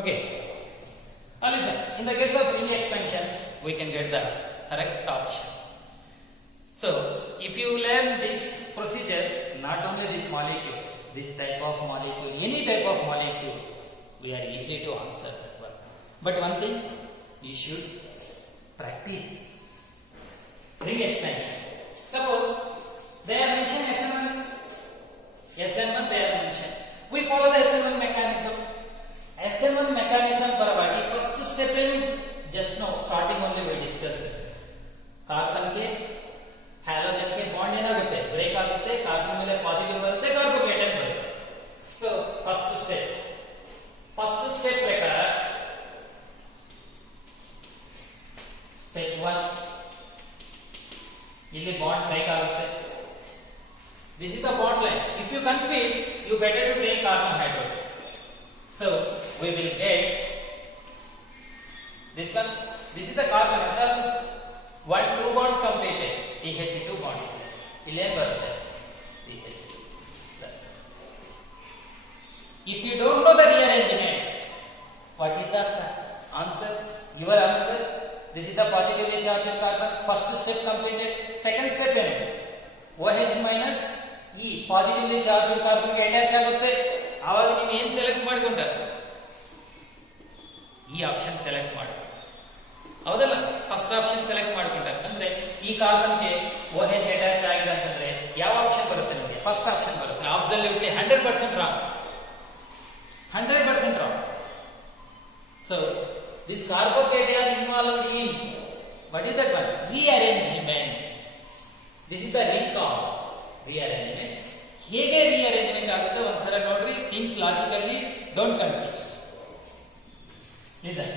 Okay, listen, in the case of ring expansion we can get the correct option. So if you learn this procedure, not only this molecule, this type of molecule, any type of molecule, we are easy to answer that one. But one thing, you should practice ring expansion. Suppose they are mentioned SN1 they are mentioned. We follow the SN1 mechanism. SN1 mechanism ಪರವಾಗಿ first step ಏನು? Just now starting only we discussed. Carbon ಗೆ halogen ಗೆ ಬಾಂಡ್ ಏನಾಗುತ್ತೆ? ಬ್ರೇಕ್ ಆಗುತ್ತೆ, ಕಾರ್ಬನ್ ಮೇಲೆ ಪಾಸಿಟಿವ್ ಬರುತ್ತೆ, ಕಾರ್ಬೋಕೇಟೈನ್ ಬರುತ್ತೆ. ಸೊ ಫಸ್ಟ್ ಸ್ಟೆಪ್ ಪ್ರಕಾರ ಸ್ಟೆಪ್ 1 ಇಲ್ಲಿ ಬಾಂಡ್ ಬ್ರೇಕ್ ಆಗುತ್ತೆ. This is the bond line. If you confuse, you better to take carbon hydrogen. So we will get this one. This is the carbon. So 2 bonds completed. CH2 bonds. ಇಲ್ಲಿ ಏನು ಬರುತ್ತೆ? CH2 plus. If you don't know the rearrangement, what is the answer? Your answer. This is the positively charged carbon. First step completed. Second step ಏನು? OH minus E positively charged carbon ಗೆ ಅಟ್ಯಾಚ್ ಆಗುತ್ತೆ. ಆವಾಗ ನೀವು ಏನು ಸೆಲೆಕ್ಟ್ ಮಾಡ್ಕೊಂಡ್ರೆ ಈ option select ಮಾಡಿ, ಹೌದಲ್ಲ? ಫಸ್ಟ್ ಆಪ್ಷನ್ ಸೆಲೆಕ್ಟ್ ಮಾಡ್ಕೊಂಡ್ರೆ ಅಂದ್ರೆ ಈ ಕಾರ್ಬನ್ಗೆ OH ಅಟ್ಯಾಚ್ ಆಗಿದೆ ಅಂತಂದ್ರೆ ಯಾವ ಆಪ್ಷನ್ ಬರುತ್ತೆ ನಿಮಗೆ? ಫಸ್ಟ್ ಆಪ್ಷನ್ ಬರುತ್ತೆ. ಅಬ್ಸಲ್ಯೂಟ್ಲಿ 100% ರಾಂಗ್. 100% wrong. So this carbocation involved in what is that one? Rearrangement. This is the ring called rearrangement. ಹೇಗೆ rearrangement ಆಗುತ್ತೆ ಒಂದ್ಸಲ ನೋಡ್ರಿ. Think logically, don't confuse. Listen.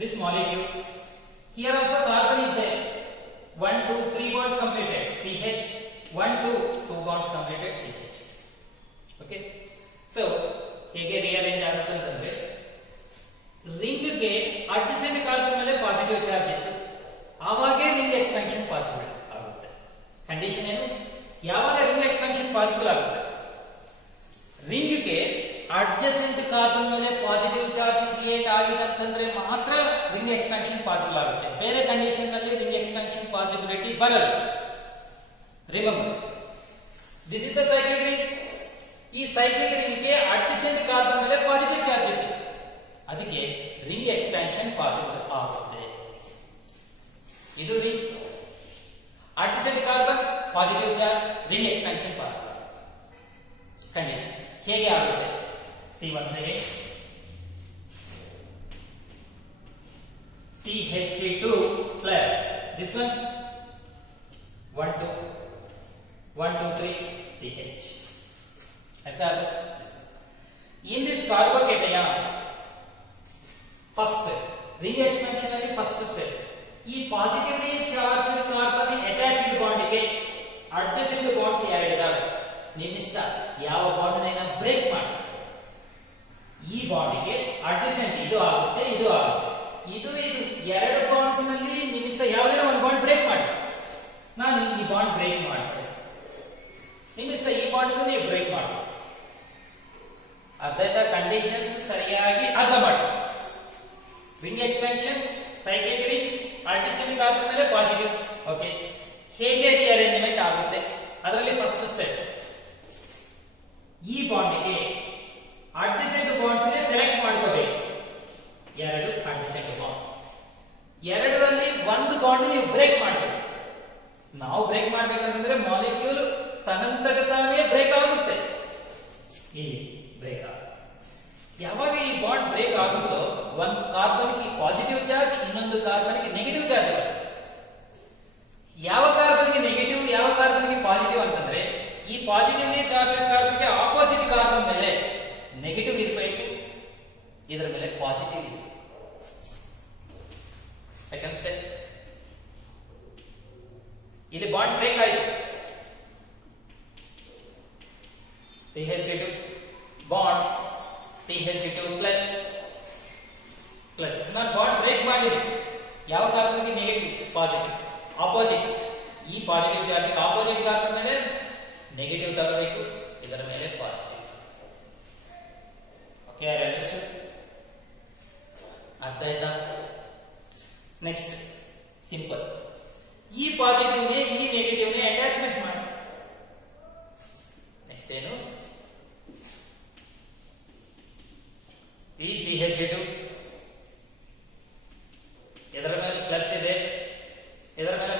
This molecule, here also carbon is there. 1, 2, 3 bonds completed. CH. 1, 2, 2 bonds completed. CH. Okay. So, ಹೇಗೆ rearrange ಆಗುತ್ತೆ ಅಂತಂದ್ರೆ ರಿಂಗ್ ಗೆ adjacent carbon ಮೇಲೆ positive charge ಇತ್ತು, ಆವಾಗೇ ರಿಂಗ್ ಎಕ್ಸ್ಪಾನ್ಷನ್ ಪಾಸಿಬಲ್ ಆಗುತ್ತೆ. ಕಂಡೀಷನ್ ಏನು? ಯಾವಾಗ ರಿಂಗ್ ಎಕ್ಸ್ಪಾನ್ಷನ್ ಪಾಸಿಬಲ್ ಆಗುತ್ತೆ? ರಿಂಗ್ ಗೆ ಅಡ್ಜಸೆಂಟ್ ಕಾರ್ಬನ್ ಮೇಲೆ ಪಾಸಿಟಿವ್ ಚಾರ್ಜ್ ಕ್ರಿಯೇಟ್ ಆಗಿದೆ ಅಂತಂದ್ರೆ ಮಾತ್ರ ರಿಂಗ್ ಎಕ್ಸ್ಪಾನ್ಷನ್ ಪಾಸಿಬಲ್ ಆಗುತ್ತೆ. ಬೇರೆ ಕಂಡೀಷನ್ ನಲ್ಲಿ ರಿಂಗ್ ಎಕ್ಸ್ಪಾನ್ಷನ್ ಪಾಸಿಬಿಲಿಟಿ ಬರಲ್ಲ. Remember, this is the cyclic ring. ಈ ಸೈಕ್ಲಿಕ್ ರಿಂಗ್ ಗೆ ಅಡ್ಜಸೆಂಟ್ ಕಾರ್ಬನ್ ಮೇಲೆ ಪಾಸಿಟಿವ್ ಚಾರ್ಜ್ ಇದೆ, ಅದಕ್ಕೆ ರಿಂಗ್ ಎಕ್ಸ್ಪಾನ್ಷನ್ ಪಾಸಿಬಲ್ ಆಗುತ್ತೆ. ಇದು ring, adjacent carbon, positive charge, ring expansion possible. Condition ಹೇಗೆ ಆಗುತ್ತೆ? See once again. CH2 plus this one 1, 2, 1, 2, 3 CH. ऐसा है. In this carbocation, first ring expansion ಅಲ್ಲಿ first step. ಈ positively charged carbon attached bond ಗೆ adjacent bonds ಯಾರಿದಾವೆ ನಿಮ್ಮಿಷ್ಟ, ಯಾವ ಬಾಂಡ್ ಅನ್ನ ಬ್ರೇಕ್ ಮಾಡಿ ಈ ಬಾಂಡ್ ಗೆ ಅಡ್ಜಸೆಂಟ್ ಇದು ಆಗುತ್ತೆ, ಇದು ಆಗುತ್ತೆ, ಇದು ಎರಡು ಬಾಂಡ್ಸ್ ನಲ್ಲಿ ನಿಮ್ಮಿಷ್ಟ ಯಾವುದೇ ಒಂದು ಬಾಂಡ್ ಬ್ರೇಕ್ ಮಾಡಿ. ನಾನು ಈ ಬಾಂಡ್ ಬ್ರೇಕ್ ಮಾಡ್ತೇನೆ, ನಿಮ್ಮಿಷ್ಟ ಈ ಬಾಂಡ್ ನೀವು ಬ್ರೇಕ್ ಮಾಡಿ. ಅರ್ಥ ಕಂಡೀಷನ್ಸ್ ಸರಿಯಾಗಿ ಅರ್ಥ ಮಾಡಿ. Ring expansion, cyclic ring, adjacent carbon ಮೇಲೆ ಪಾಸಿಟಿವ್. ಓಕೆ, ಹೇಗೆ ರಿಅರೇಂಜ್ಮೆಂಟ್ ಆಗುತ್ತೆ? ಅದರಲ್ಲಿ ಫಸ್ಟ್ ಸ್ಟೆಪ್, ಈ ಬಾಂಡ್ಗೆ ಅಡ್ಜಸೆಂಟ್ ಬಾಂಡ್ಸ್ ಸೆಲೆಕ್ಟ್ ಮಾಡ್ಕೋಬೇಕು. ಎರಡು ಅಡ್ಜಸೆಂಟ್ ಬಾಂಡ್ಸ್, ಎರಡರಲ್ಲಿ ಒಂದು ಬಾಂಡ್ ನೀವು ಬ್ರೇಕ್ ಮಾಡಬೇಕು. ನಾವು ಬ್ರೇಕ್ ಮಾಡ್ಬೇಕಂತಂದ್ರೆ ಮಾಲಿಕ್ಯೂಲ್ ತನ್ನಂತಟ ತಾನೇ ಬ್ರೇಕ್ ಆಗುತ್ತೆ. ಇಲ್ಲಿ ಬ್ರೇಕ್ ಆಗುತ್ತೆ. ಯಾವಾಗ ಈ ಬಾಂಡ್ ಬ್ರೇಕ್ ಆಗುತ್ತೋ ಒಂದು ಕಾರ್ಬನ್ಗೆ ಪಾಸಿಟಿವ್ ಚಾರ್ಜ್, ಇನ್ನೊಂದು ಕಾರ್ಬನ್ಗೆ ನೆಗೆಟಿವ್ ಚಾರ್ಜ್ ಬರುತ್ತೆ. ಯಾವ ಕಾರ್ಬನ್ಗೆ ನೆಗೆಟಿವ್, ಯಾವ ಕಾರ್ಬನ್ಗೆ ಪಾಸಿಟಿವ್ ಅಂತಂದ್ರೆ ಈ ಪಾಸಿಟಿವ್ಲಿ ಚಾರ್ಜ್ ಕಾರ್ಬನ್ಗೆ ಆಪೋಸಿಟ್ ಕಾರ್ಬನ್ ಮೇಲೆ ನೆಗೆಟಿವ್ ಇರಬೇಕು, ಇದರ ಮೇಲೆ ಪಾಸಿಟಿವ್ ಇದೆ. ಸೆಕೆಂಡ್ ಸ್ಟೆಪ್, ಇಲ್ಲಿ ಬಾಂಡ್ ಬ್ರೇಕ್ ಆಯಿತು. CH2 bond CH2 plus plus. ನಾನು ಬಾಂಡ್ ಬ್ರೇಕ್ ಮಾಡಿದೆ. ಯಾವ ಕಾರ್ಬನ್ಗೆ ನೆಗೆಟಿವ್, ಪಾಸಿಟಿವ್, ಆಪೋಸಿಟ್. ಈ ಪಾಸಿಟಿವ್ ಚಾರ್ಜ್ ಆಪೋಸಿಟ್ ಕಾರ್ಬನ್ ಮೇಲೆ ನೆಗೆಟಿವ್ ತಗೋಬೇಕು, ಇದರ ಮೇಲೆ ಪಾಸಿಟಿವ್. ಓಕೆ, ಅರ್ಥ ಆಯ್ತಾ? ನೆಕ್ಸ್ಟ್ ಸಿಂಪಲ್, ಈ ಪಾಸಿಟಿವ್ಗೆ ಈ ನೆಗೆಟಿವ್ಗೆ ಅಟ್ಯಾಚ್ಮೆಂಟ್ ಮಾಡಿ. ನೆಕ್ಸ್ಟ್ ಏನು? ಈ CH2 ಇದರ ಮೇಲೆ ಪ್ಲಸ್ ಇದೆ, ಇದರ ಮೇಲೆ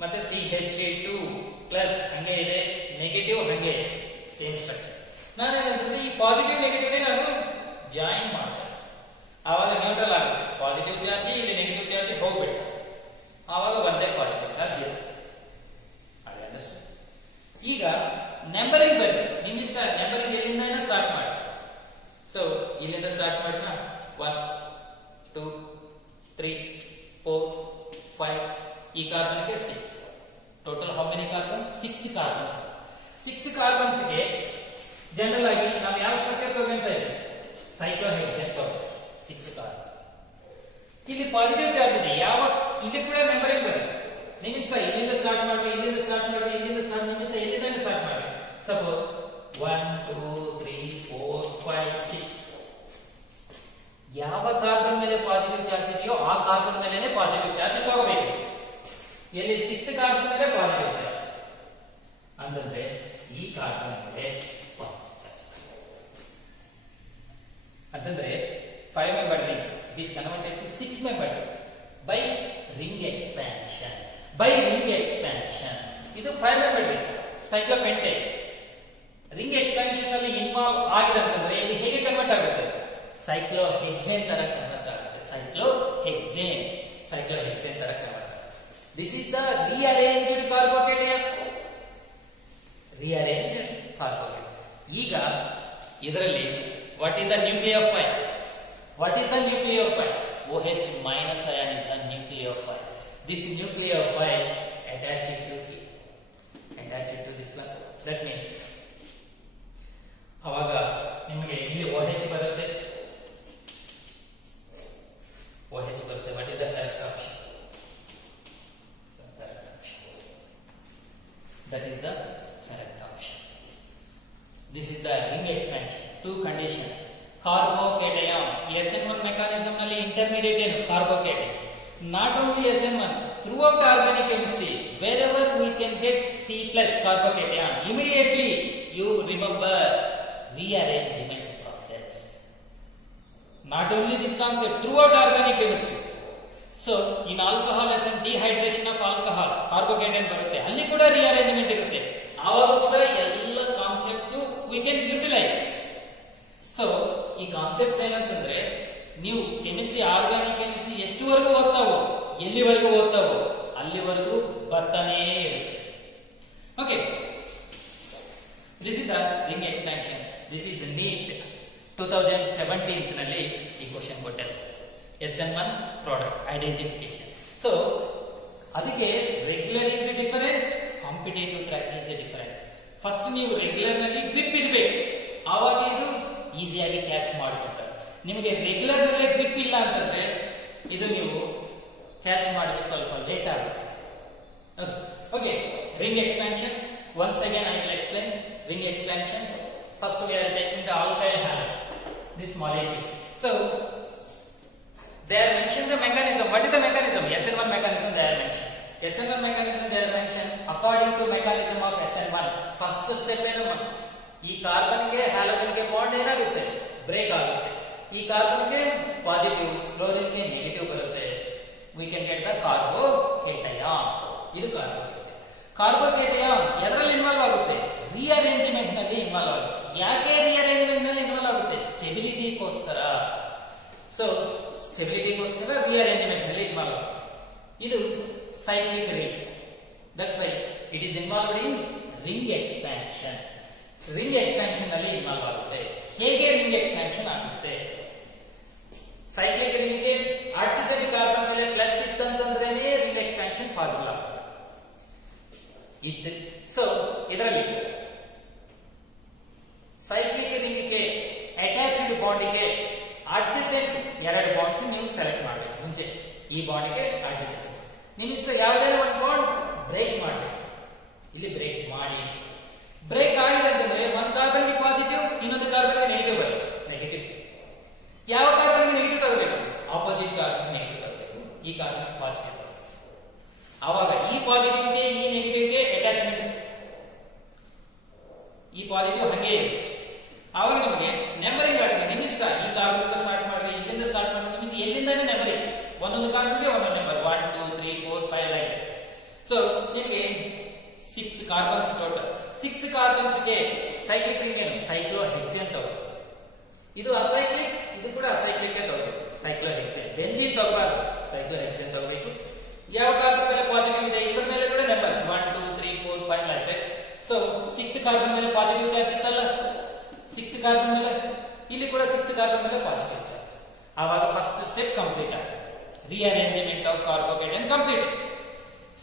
ಮತ್ತೆ CH2 ಪ್ಲಸ್ ಹಂಗೆ ಇದೆ, ನೆಗೆಟಿವ್ ಹಂಗೆ ಇದೆ, ಸೇಮ್ ಸ್ಟ್ರಕ್ಚರ್. ನಾನೇನಂತಂದ್ರೆ ಈ ಪಾಸಿಟಿವ್ ನೆಗೆಟಿವ್ ನಾನು ಜಾಯಿನ್ ಮಾಡಿದೆ, ಆವಾಗ ನ್ಯೂಟ್ರಲ್ ಆಗುತ್ತೆ. ಪಾಸಿಟಿವ್ ಚಾರ್ಜ್ ಇಲ್ಲಿ ನೆಗೆಟಿವ್ ಚಾರ್ಜ್ ಹೋಗ್ಬೇಕು, ಆವಾಗ ಒಂದೇ ಪಾಸಿಟಿವ್ ಚಾರ್ಜ್ ಇದೆ. ಇಲ್ಲಿ ಪಾಸಿಟಿವ್ ಚಾರ್ಜ್ ಇದೆ. ಯಾವ ಇಲ್ಲಿ ಕೂಡ ನಂಬರಿಂಗ್ ಬರುತ್ತೆ. ನಿಮಿಷ ಇಲ್ಲಿಂದ ಸ್ಟಾರ್ಟ್ ಮಾಡಿ, ಇಲ್ಲಿಂದ ಸ್ಟಾರ್ಟ್ ಮಾಡಿ, ಇಲ್ಲಿಂದ ಸ್ಟಾರ್ಟ್, ನಿಮಿಷ ಎಲ್ಲಿಂದ ಸ್ಟಾರ್ಟ್ ಮಾಡಿ. ಸಪೋಸ್ 1 2 3 4 5 6. ಯಾವ ಕಾರ್ಬನ್ ಮೇಲೆ ಪಾಸಿಟಿವ್ ಚಾರ್ಜ್ ಇದೆಯೋ ಆ ಕಾರ್ಬನ್ ಮೇಲೆ ಪಾಸಿಟಿವ್ ಚಾರ್ಜ್ ತಗೋಬೇಕು. ಎಲ್ಲಿ 6th ಕಾರ್ಬನ್ ಮೇಲೆ ಪಾಸಿಟಿವ್ ಚಾರ್ಜ್ ಅಂತಂದ್ರೆ ಈ ಕಾರ್ಬನ್ ಮೇಲೆ ಅಂತಂದ್ರೆ 5 membered ring is converted to 6 membered by ring expansion. ಇದು 5 membered ring cyclopentane. Ring expansion ಅಲ್ಲಿ ಇನ್ವಾಲ್ವ್ ಆಗಿದೆ ಅಂತಂದ್ರೆ ಇಲ್ಲಿ ಹೇಗೆ ಕನ್ವರ್ಟ್ ಆಗುತ್ತೆ? ಸೈಕ್ಲೋಹೆಕ್ಸೇನ್ ತರ ಕನ್ವರ್ಟ್ ಆಗುತ್ತೆ. ಸೈಕ್ಲೋಹೆಕ್ಸೇನ್ ತರ ಕನ್ವರ್ಟ್ ಆಗುತ್ತೆ. This is the rearranged carbocation. ಈಗ ಇದರಲ್ಲಿ what is the nucleophile? OH minus ion is the nucleophile. This nucleophile attach it to this one. That means ಅವಾಗ ನಿಮಗೆ ಇಲ್ಲಿ OH ಬರುತ್ತೆ. What is the correct option? That is the correct option. This is the ring expansion. Two conditions. Carbocation. SN1 mechanism nalli intermediate ಏನು carbocation. Not only SN1, throughout organic chemistry, wherever we can get C plus carbocation, immediately you remember rearrangement process. Not only this concept, throughout organic chemistry. So in alcohol as in dehydration of alcohol, carbocation ಬರುತ್ತೆ, ಅಲ್ಲಿ ಕೂಡ rearrangement ಇರುತ್ತೆ. ಆವಾಗ ಕೂಡ ಎಲ್ಲ concepts we can utilize. So ಈ concepts ಏನಂತಂದ್ರೆ ನೀವು ಕೆಮಿಸ್ಟ್ರಿ, ಆರ್ಗಾನಿಕ್ ಕೆಮಿಸ್ಟ್ರಿ ಎಷ್ಟುವರೆಗೂ ಓದ್ತಾವೋ, ಎಲ್ಲಿವರೆಗೂ ಓದ್ತಾವೋ ಅಲ್ಲಿವರೆಗೂ ಬರ್ತಾನೇ ಇರುತ್ತೆ. Okay, this is the ring expansion. This is NEET 2017 ನಲ್ಲಿ ಈ ಕ್ವಶನ್ ಕೊಟ್ಟರು. SN1 product identification. ಸೊ ಅದಕ್ಕೆ regular is different, competitive track is different. First ನೀವು ರೆಗ್ಯುಲರ್ ನಲ್ಲಿ ಗ್ರಿಪ್ ಇರಬೇಕು, ಆವಾಗ ಇದು ಈಸಿಯಾಗಿ ಕ್ಯಾಚ್ ಮಾಡಿಕೊಡ್ತಾರೆ. ನಿಮಗೆ ರೆಗ್ಯುಲರ್ ನಲ್ಲಿ ಗ್ರಿಪ್ ಇಲ್ಲ ಅಂತಂದ್ರೆ ಇದು ನೀವು ಕ್ಯಾಚ್ ಮಾಡಲು ಸ್ವಲ್ಪ ಲೇಟ್ ಆಗುತ್ತೆ. Okay, ring expansion. Once again I will explain ring expansion. First we are taking the alkyl halide, this molecule. So they are mentioned the mechanism. What is the mechanism? SN1 mechanism they are mentioned. SN1 mechanism they are mentioned according to mechanism of SN1. First step ಏನು? ಈ ಕಾರ್ಬನ್ ಗೆ halogen ಗೆ ಬಾಂಡ್ ಏನಾಗುತ್ತೆ? ಬ್ರೇಕ್ ಆಗುತ್ತೆ. ಈ ಕಾರ್ಬನ್ ಗೆ positive, chlorine ಗೆ ನೆಗೆಟಿವ್ ಬರುತ್ತೆ. We can get the carbocation. ಇದು ಕಾರ್ಬೋಕೇಟಯಾನ್ ಎದರಲ್ಲಿ ಇನ್ವಾಲ್ವ್ ಆಗುತ್ತೆ? ರಿಅರೇಂಜ್ಮೆಂಟ್ ನಲ್ಲಿ ಇನ್ವಾಲ್ವ್ ಆಗುತ್ತೆ. ಯಾಕೆ ರಿಅರೇಂಜ್ಮೆಂಟ್ ನಲ್ಲಿ ಇನ್ವಾಲ್ವ್ ಆಗುತ್ತೆ? ಸ್ಟೆಬಿಲಿಟಿಗೋಸ್ಕರ. ಸೊ ಸ್ಟೆಬಿಲಿಟಿಗೋಸ್ಕರ ರಿಅರೇಂಜ್ಮೆಂಟ್ ನಲ್ಲಿ ಇನ್ವಾಲ್ವ್ ಆಗುತ್ತೆ. ಇದು cyclic ring. That's why it is involved in ring expansion. Ring expansion ನಲ್ಲಿ ಇನ್ವಾಲ್ವ್ ಆಗುತ್ತೆ. ಹೇಗೆ ರಿಂಗ್ ಎಕ್ಸ್ಪ್ಯಾನ್ಷನ್ ಆಗುತ್ತೆ? ಸೈಕ್ಲಿಕ್ ರಿಂಗ್ ಗೆ ಆಡ್ಜಸೆಂಟ್ ಕಾರ್ಬನ್ ಮೇಲೆ ಪ್ಲಸ್ ಇತ್ತಂತಂದ್ರೇನೆ ರಿಂಗ್ ಎಕ್ಸ್ಪ್ಯಾನ್ಷನ್ ಪಾಸಿಬಲ್ ಆಗುತ್ತೆ. ಸೊ ಇದರಲ್ಲಿ ಸೈಕ್ಲಿಕ್ ರಿಂಗ್ ಗೆ ಅಟ್ಯಾಚ್ಡ್ ಬಾಂಡ್ ಗೆ ಅಡ್ಜಸೆಂಟ್ ಎರಡು ಬಾಂಡ್ಸ್ ನೀವು ಸೆಲೆಕ್ಟ್ ಮಾಡಬೇಕು. ಮುಂಚೆ ಈ ಬಾಂಡ್ ಗೆ ಅಡ್ಜಸೆಂಟ್ ನಿಮ್ಮಿಷ್ಟ ಯಾವುದಾದ್ರು ಒಂದು ಬಾಂಡ್ ಬ್ರೇಕ್ ಮಾಡಬೇಕು. ಇಲ್ಲಿ ಬ್ರೇಕ್ ಮಾಡಿ, ಬ್ರೇಕ್ ಆಗಿದೆ ಅಂತಂದ್ರೆ ಒಂದು ಕಾರ್ಬನ್ ಗೆ ಪಾಸಿಟಿವ್, ಇನ್ನೊಂದು ಕಾರ್ಬನ್ ಗೆ ನೆಗೆಟಿವ್ ಬರುತ್ತೆ. ನೆಗೆಟಿವ್ ಯಾವ ಕಾರ್ಬನ್ ಗೆ ನೆಗೆಟಿವ್ ತಗೋಬೇಕು? ಆಪೋಸಿಟ್ ಕಾರ್ಬನ್ ನೆಗೆಟಿವ್ ತಗೋಬೇಕು, ಈ ಕಾರ್ಬನ್ ಪಾಸಿಟಿವ್ ತಗೋಬೇಕು. ಆವಾಗ ಈ ಪಾಸಿಟಿವ್ ಗೆ ಈ ನೆಗೆಟಿವ್ ಗೆ ಅಟ್ಯಾಚ್ಮೆಂಟ್, ಈ ಪಾಸಿಟಿವ್ ಹಂಗೆ ಇರುತ್ತೆ. ಆವಾಗ ನಿಮಗೆ ನಂಬರಿಂಗ್ ಆಗುತ್ತೆ. ನಿಮ್ಮಿಷ್ಟ ಈ ಕಾರ್ಬನ್ ಸ್ಟಾರ್ಟ್ ಮಾಡಿ, ಇಲ್ಲಿಂದ ಸ್ಟಾರ್ಟ್ ಮಾಡಿ, ನಿಮಿಷ ಎಲ್ಲಿಂದಾನೇ ನಂಬರಿಂಗ್, ಒಂದೊಂದು ಕಾರ್ಬನ್ಗೆ ಒಂದೊಂದು ನಂಬರ್ 1 2 3 4 5 ಲೈಕ್ ದಟ್. ಸೊ ನಿಮಗೆ 6 ಕಾರ್ಬನ್ಸ್ ಟೋಟಲ್. 6 ಕಾರ್ಬನ್ಸ್ ಗೆ ಸೈಕ್ಲಿಕ್ ರಿಂಗ್ ಏನು? ಸೈಕ್ಲೋಹೆಕ್ಸೇನ್ ತಗೋಬೇಕು. ಇದು ಅಸೈಕ್ಲಿಕ್, ಇದು ಕೂಡ ಅಸೈಕ್ಲಿಕ್ ತಗೋಬೇಕು. ಸೈಕ್ಲೋಹೆಕ್ಸೇನ್. ಬೆಂಜೀನ್ ತಗೋಬಾರ್ದು, ಸೈಕ್ಲೋಹೆಕ್ಸೇನ್ ತಗೋಬೇಕು. ಯಾವ ಕಾರ್ಬನ್ ಮೇಲೆ ಪಾಸಿಟಿವ್ ಇದೆ ಇದರ ಮೇಲೆ ಕೂಡ numbers 1 2 3 4 5 like that. So 6th carbon ಮೇಲೆ ಪಾಸಿಟಿವ್ ಚಾರ್ಜ್ ಇತ್ತಲ್ಲ, 6th ಕಾರ್ಬನ್ ಮೇಲೆ ಇಲ್ಲಿ ಕೂಡ 6th ಕಾರ್ಬನ್ ಮೇಲೆ ಪಾಸಿಟಿವ್ ಚಾರ್ಜ್. ಆವಾಗ ಫಸ್ಟ್ ಸ್ಟೆಪ್ ಕಂಪ್ಲೀಟ್ ಆಗುತ್ತೆ. Rearrangement of carbocation complete.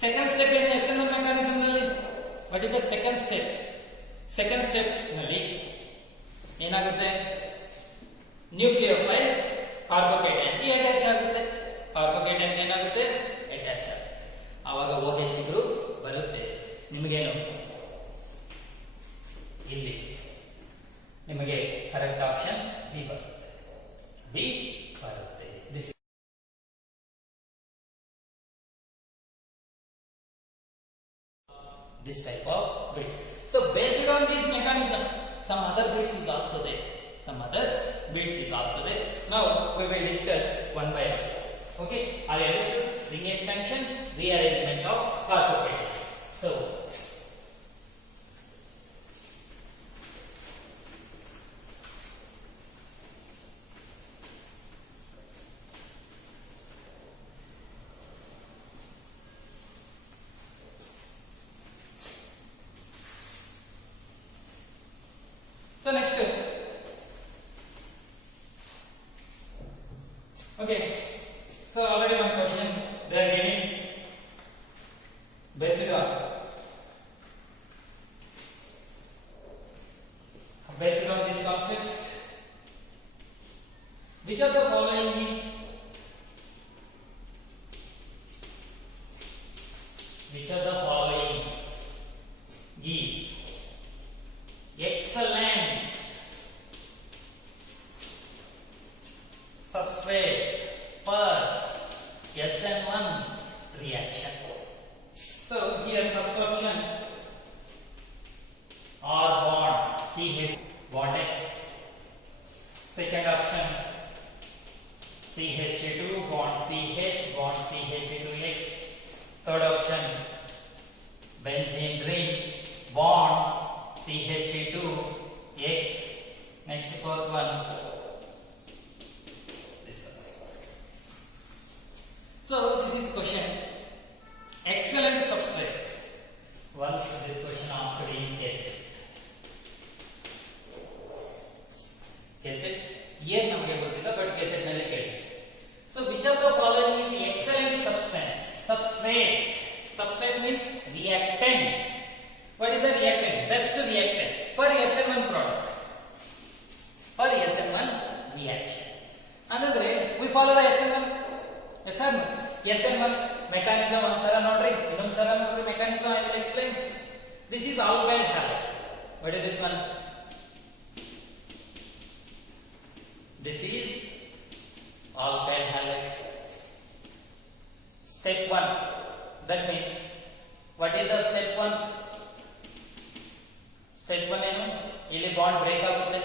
Second step ಏನು? SN1 ಮೆಕ್ಯಾನಿಸಮ್ ನಲ್ಲಿ what is the second step? Second step ನಲ್ಲಿ ಏನಾಗುತ್ತೆ? ನ್ಯೂಕ್ಲಿಯೋಫೈಲ್ ಕಾರ್ಬೋಕೇಟನ್ ಗೆ ಅಟ್ಯಾಚ್ ಆಗುತ್ತೆ. ಕಾರ್ಬೋಕೇಟನ್ ಏನಾಗುತ್ತೆ ಅಟ್ಯಾಚ್ ಆಗುತ್ತೆ, ಆವಾಗ OH ಗ್ರೂಪ್ ಬರುತ್ತೆ. ನಿಮಗೇನು ಇಲ್ಲಿ ನಿಮಗೆ ಕರೆಕ್ಟ್ ಆಪ್ಷನ್ ಬಿ ಬರುತ್ತೆ, ಬಿ ಬರುತ್ತೆ. This type of bits. So based on this mechanism, some other bits is also there. Now we will discuss one by one. Okay, are you understood? Ring expansion, rearrangement of carbohydrates. So next, okay, so already one question they are giving based on this concept, which of the following is excellent substrate for SN1 reaction? So here first option, R bond CH bond X. Second option, CH2 bond CH bond CH2X. Third option, benzene ring bond CH2X. Next, fourth one, this one. So this is question. Excellent substrate. Once this question asked in cassette. Here ನಮಗೆ ಗೊತ್ತಿಲ್ಲ, but cassette ನಲ್ಲಿ ಕೇಳಿ. So which of the following is excellent substance? Substrate means reactant. What is the reactant? Best reactant for SN1 product. For SN1 reaction. Another, we follow the SN1 mechanism. Ansara nodri, ಇನ್ನೊಂದ್ಸಲ ನೋಡ್ರಿ mechanism. I will explain. This is alkyl halide. What is this one? This is alkyl halide. Step 1. That means, what is the step 1? Step 1 ಏನು? ಇಲ್ಲಿ bond break ಆಗುತ್ತೆ.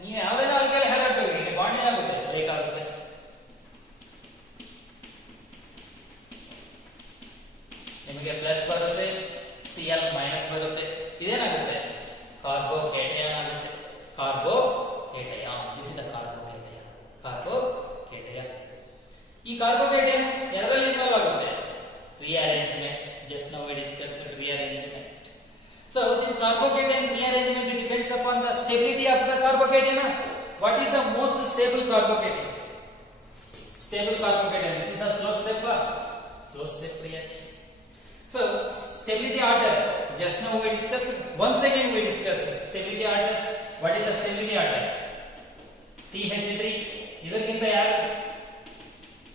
ನೀವು ಯಾವುದೇ alkyl halide ತಗೊಳ್ಳಿ, ಇಲ್ಲಿ ಬಾಂಡ್ ಏನಾಗುತ್ತೆ? ಬ್ರೇಕ್ ಆಗುತ್ತೆ. ನಿಮಗೆ ಪ್ಲಸ್ ಬರುತ್ತೆ, Cl ಮೈನಸ್ ಬರುತ್ತೆ. ಇದೇನಾಗುತ್ತೆ? ಕಾರ್ಬೋಕೇಟಯನ್ ಆಗುತ್ತೆ. This is the carbocation. ಈ ಕಾರ್ಬೋಕೇಟಯನ್ ಎರಡರಲ್ಲಿ ಇನ್ವಾಲ್ವ್ ಆಗುತ್ತೆ. Rearrangement. Just now we discussed rearrangement. So this carbocation rearrangement depends upon the stability of the carbocation. What is the most stable carbocation? Stable carbocation. This is the slow step reaction. So stability order. Just now we discussed. Once again we discussed stability order. What is the stability order? CH3. ಇದಕ್ಕಿಂತ ಯಾರು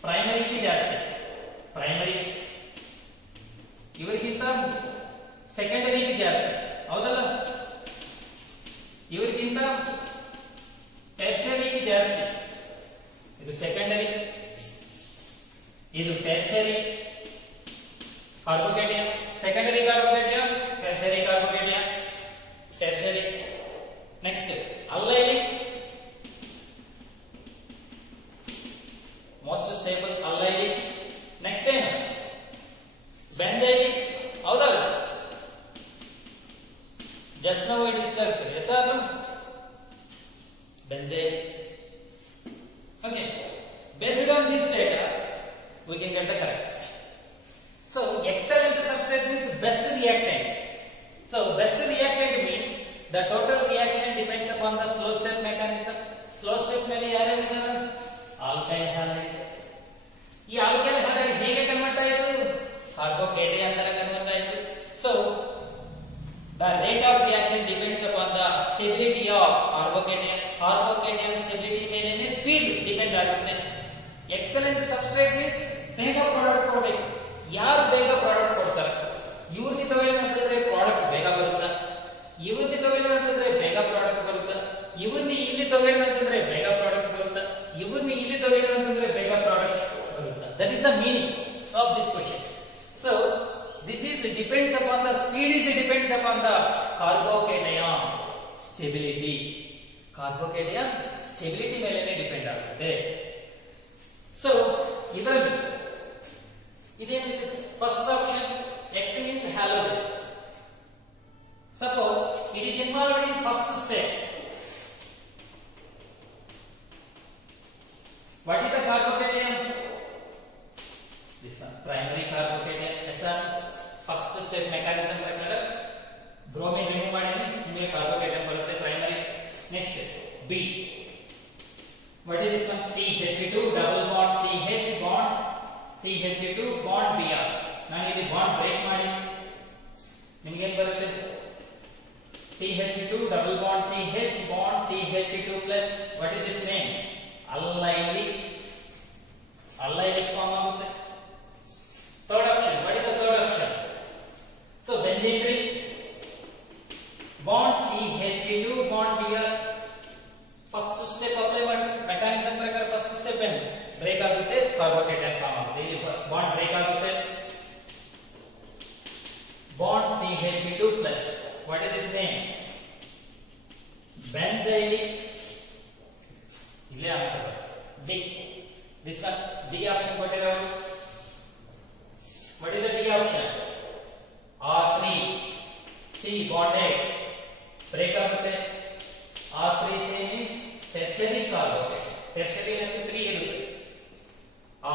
ಪ್ರೈಮರಿ ಜಾಸ್ತಿ? ಪ್ರೈಮರಿ. ಇವರಿಗಿಂತ ಸೆಕೆಂಡರಿ ಜಾಸ್ತಿ, ಹೌದಲ್ಲ? ಇವರಿಗಿಂತ ಟೆರ್ಷರಿ ಜಾಸ್ತಿ. ಇದು ಸೆಕೆಂಡರಿ, ಇದು tertiary carbocation. Secondary carbocation, tertiary carbocation. Tertiary. Next allylic, most stable allylic. Next ಏನು? ಬೆಂಜೈಲಿಕ್, ಹೌದಲ್ಲ? Just now we discussed. Yes or no? Benzene. Okay. Based on this data, we can get the correct. So excellent substrate means best reactant. So best reactant means the total reaction depends upon the slow step mechanism. Slow step ಮೇಲೆ ಯಾರ್ಯಾರು ಇದ್ದಾರೆ? Alkyl halide. ಈ alkyl halide ಹೇಗೆ ಕನ್ವರ್ಟ್ ಆಯಿತು? ಕಾರ್ಬೋಕೇಟಯನ್ ತರ ಕನ್ವರ್ಟ್ ಆಯಿತು. So the rate of reaction depends upon the stability of carbocation. Carbocation stability ಮೇಲೆ speed depend ಆಗುತ್ತೆ. Excellent substrate means ಬೇಗ ಪ್ರಾಡಕ್ಟ್ ಕೊಡ್ಬೇಕು. ಯಾರು ಬೇಗ ಪ್ರಾಡಕ್ಟ್ ಕೊಡ್ತಾರೆ? ಇವ್ರಿಗೆ ತಗೊಳ್ಳಿನಂತಂದ್ರೆ ಪ್ರಾಡಕ್ಟ್ ಬೇಗ ಬರುತ್ತಾ? ಇವ್ರಿಗೆ ತಗೊಳ್ಳಿನಂತಂದ್ರೆ ಬೇಗ ಪ್ರಾಡಕ್ಟ್ ಬರುತ್ತಾ? ಇವ್ರನ್ನ ಇಲ್ಲಿ ತಗೊಳ್ಳಿನಂತಂದ್ರೆ ಬೇಗ ಪ್ರಾಡಕ್ಟ್ ಬರುತ್ತಾ? ಇವ್ರನ್ನ ಇಲ್ಲಿ ತಗೊಳ್ಳಿನಂತಂದ್ರೆ ಬೇಗ ಪ್ರಾಡಕ್ಟ್ ಬರುತ್ತಾ? That is the meaning of this question. So this is depends upon the speed is depends upon the carbocation stability. Carbocation stability ಮೇಲೆ ಡಿಪೆಂಡ್ ಆಗುತ್ತೆ. ಸೊ ಇದರಲ್ಲಿ ಇದೇನಿದೆ? First option X means halogen. Suppose it is involved in first step. What is the carbocation? This one, primary carbocation. This one, first step mechanism ಪ್ರಕಾರ bromine remove ಮಾಡಿದ್ರೆ ನಿಮಗೆ ಕಾರ್ಬೋಕೇಟನ್ ಬರುತ್ತೆ primary. Next B. What is this one? CH2 double bond CH bond CH2 bond Br. ನಾನು ಇಲ್ಲಿ bond break ಮಾಡಿ ನಿಮಗೆ ಏನು ಬರುತ್ತೆ? CH2 double bond CH bond CH2 plus what is this name? Allylic form ಆಗುತ್ತೆ. Third option, what is the third option? So benzene ring bond CH2 bond Br. First step apply ಮಾಡಿ ಮೆಕ್ಯಾನಿಸಮ್ ಪ್ರಕಾರ first step ಏನು ಬ್ರೇಕ್ ಆಗುತ್ತೆ, ಕಾರ್ಬೋಕೇಟನ್ ಫಾರ್ಮ್ ಆಗುತ್ತೆ. ಇಲ್ಲಿ bond break ಆಗುತ್ತೆ. Bond CH2 plus what is this name? Benzylic. ಇಲ್ಲೇ ಆಗ್ತದೆ D. This one D option ಕೊಟ್ಟಿರೋದು. What is the D option? R3 C bond X break ಆಗುತ್ತೆ. R3 C means tertiary carbocation. Tertiary ಅಂದ್ರೆ 3 ಇರುತ್ತೆ.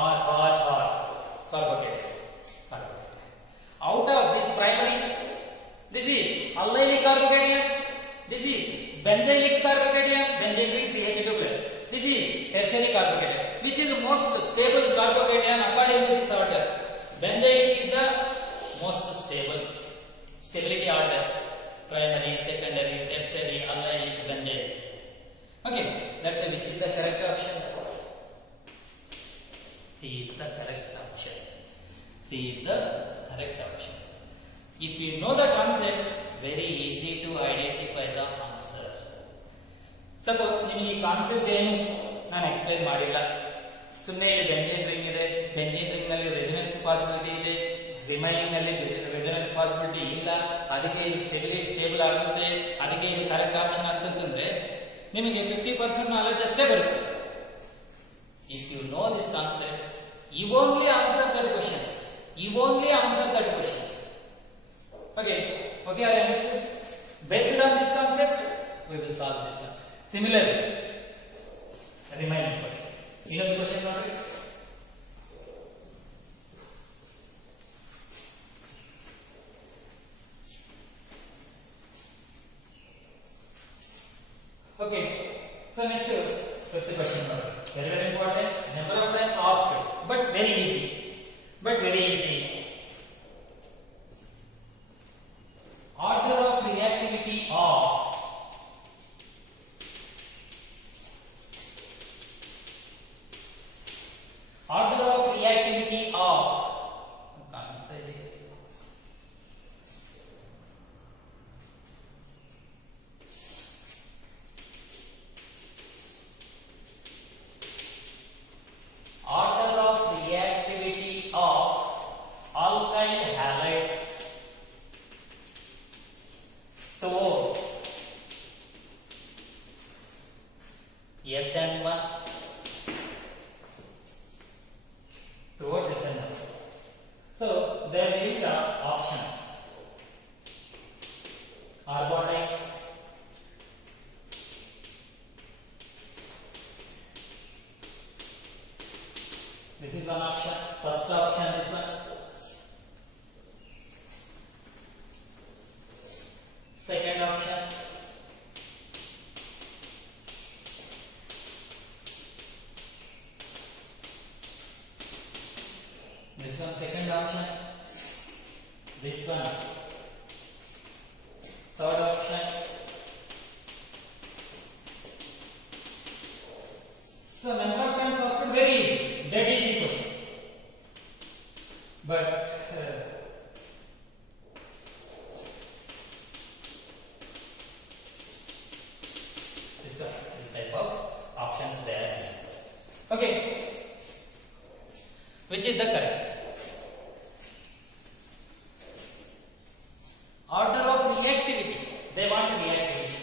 R carbocation. Out of this primary, this is allylic carbocation, this is benzylic carbocation, benzene ring CH2 plus. This is tertiary carbocation. Which is the most stable carbocation according to this order? Benzylic is the most stable. Stability order: primary, secondary, tertiary, allylic, benzylic. Okay, let's say which is the correct option. C is the correct option. C is the correct option. If you know the concept, very easy to identify the answer. Suppose ನಿಮಗೆ ಈ ಕಾನ್ಸೆಪ್ಟ್ ಏನು ನಾನು ಎಕ್ಸ್ಪ್ಲೈನ್ ಮಾಡಿಲ್ಲ, ಸುಮ್ಮನೆ ಇಲ್ಲಿ benzene ring ಇದೆ, benzene ring ನಲ್ಲಿ resonance possibility ಇದೆ, ರಿಮೈನಿಂಗ್ ನಲ್ಲಿ ರೆಸೊನೆನ್ಸ್ ಪಾಸಿಬಿಲಿಟಿ ಇಲ್ಲ, ಅದಕ್ಕೆ ಇದು ಸ್ಟೇಬಲ್ ಆಗುತ್ತೆ, ಅದಕ್ಕೆ ಇದು ಕರೆಕ್ಟ್ ಆಪ್ಷನ್ ಅಂತಂದ್ರೆ ನಿಮಗೆ 50% ನಾಲೆಜ್ ಅಷ್ಟೇ ಬರುತ್ತೆ. If you know this concept, you only answer that questions. You only answer that questions. Okay, are you understood? Based on this concept, we will solve this one. Similarly, remaining question. Innondu question nodri. Okay, so next fifth question nodri. Very important. Number of times asked, but very easy. Order of reactivity of alkyl halide towards SN1 towards SN1. So there will be the options: carbonate, this is one option. First option is one. Second option. This one second option. This one third option. So number of times asked, very easy, dead easy question. Which is the correct? Order of reactivity. They want reactivity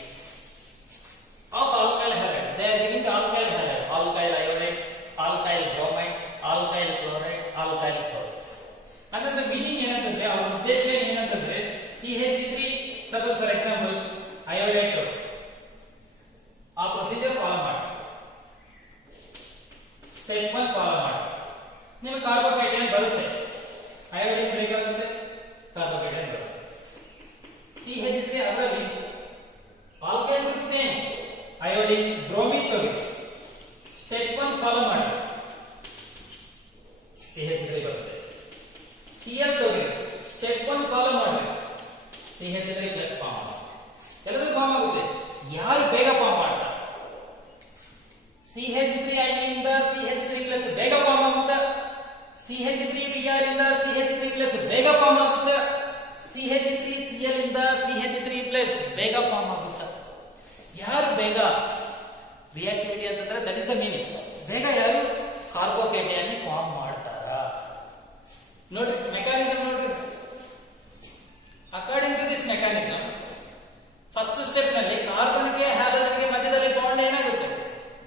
of alkyl halide. They are giving the alkyl halide, alkyl iodide, alkyl bromide, alkyl chloride, alkyl chloride. ಅದರ ಮೀನಿಂಗ್ ಏನಂತಂದ್ರೆ, ಅವರ ಉದ್ದೇಶ ಏನಂತಂದ್ರೆ, CH3 suppose for example iodide ಆ procedure follow ಮಾಡಿ, ಸ್ಟೆಪ್ 1 ಫಾಲೋ ಮಾಡಿ, ನಿಮಗೆ ಕಾರ್ಬೋಕೇಟೈನ್ ಬರುತ್ತೆ. ಅಯೋಡಿನ್ ಬೇಕಾಗುತ್ತೆ, ಕಾರ್ಬೋಕೇಟೈನ್ ಬರುತ್ತೆ. CH3 ಅದರಲ್ಲಿ ಆಲ್ಕೈಲ್ ಸೇಮ್ ಅಯೋಡಿನ್ ಬ್ರೋಮಿನ್ ತಗೊಳ್ಳಿ, ಸ್ಟೆಪ್ 1 ಫಾಲೋ ಮಾಡಿ, CH3 ಬರುತ್ತೆ. Cl ತಗೊಳ್ಳಿ, ಸ್ಟೆಪ್ 1 ಫಾಲೋ ಮಾಡಿ, CH3 ಪ್ಲಸ್ ಫಾರ್ಮ್ ಆಗುತ್ತೆ. ಎಲ್ಲದೂ ಫಾರ್ಮ್ ಆಗುತ್ತೆ. ಯಾರು ಬೇಗ ಫಾರ್ಮ್ ಮಾಡ್ತಾರೆ? CH3 ಇಂದ CH3 ಪ್ಲಸ್ ಬೇಗ ಫಾರ್ಮ್ ಆಗುತ್ತೆ. CH3 Br ಇಂದ CH3 ಪ್ಲಸ್ ಬೇಗ ಫಾರ್ಮ್ ಆಗುತ್ತೆ. CH3 Cl ಇಂದ CH3 ಪ್ಲಸ್ ಬೇಗ ಫಾರ್ಮ್ ಆಗುತ್ತೆ. ಯಾರು ಬೇಗ ರಿಯಾಕ್ಟಿವಿಟಿ ಅಂತಂದ್ರೆ ದಟ್ ಇಸ್ ದ ಮೀನಿಂಗ್. ಬೇಗ ಯಾರು ಕಾರ್ಬೋಕೇಟೈನ್ ಫಾರ್ಮ್ ಮಾಡ್ತಾರ? ನೋಡ್ರಿ ಮೆಕ್ಯಾನಿಸಮ್ ನೋಡ್ರಿ. According to this mechanism, first step ನಲ್ಲಿ ಕಾರ್ಬನ್ಗೆ ಹ್ಯಾಲೋಜನ್ಗೆ ಮಧ್ಯದಲ್ಲಿ ಬಾಂಡ್ ಏನಾಗುತ್ತೆ?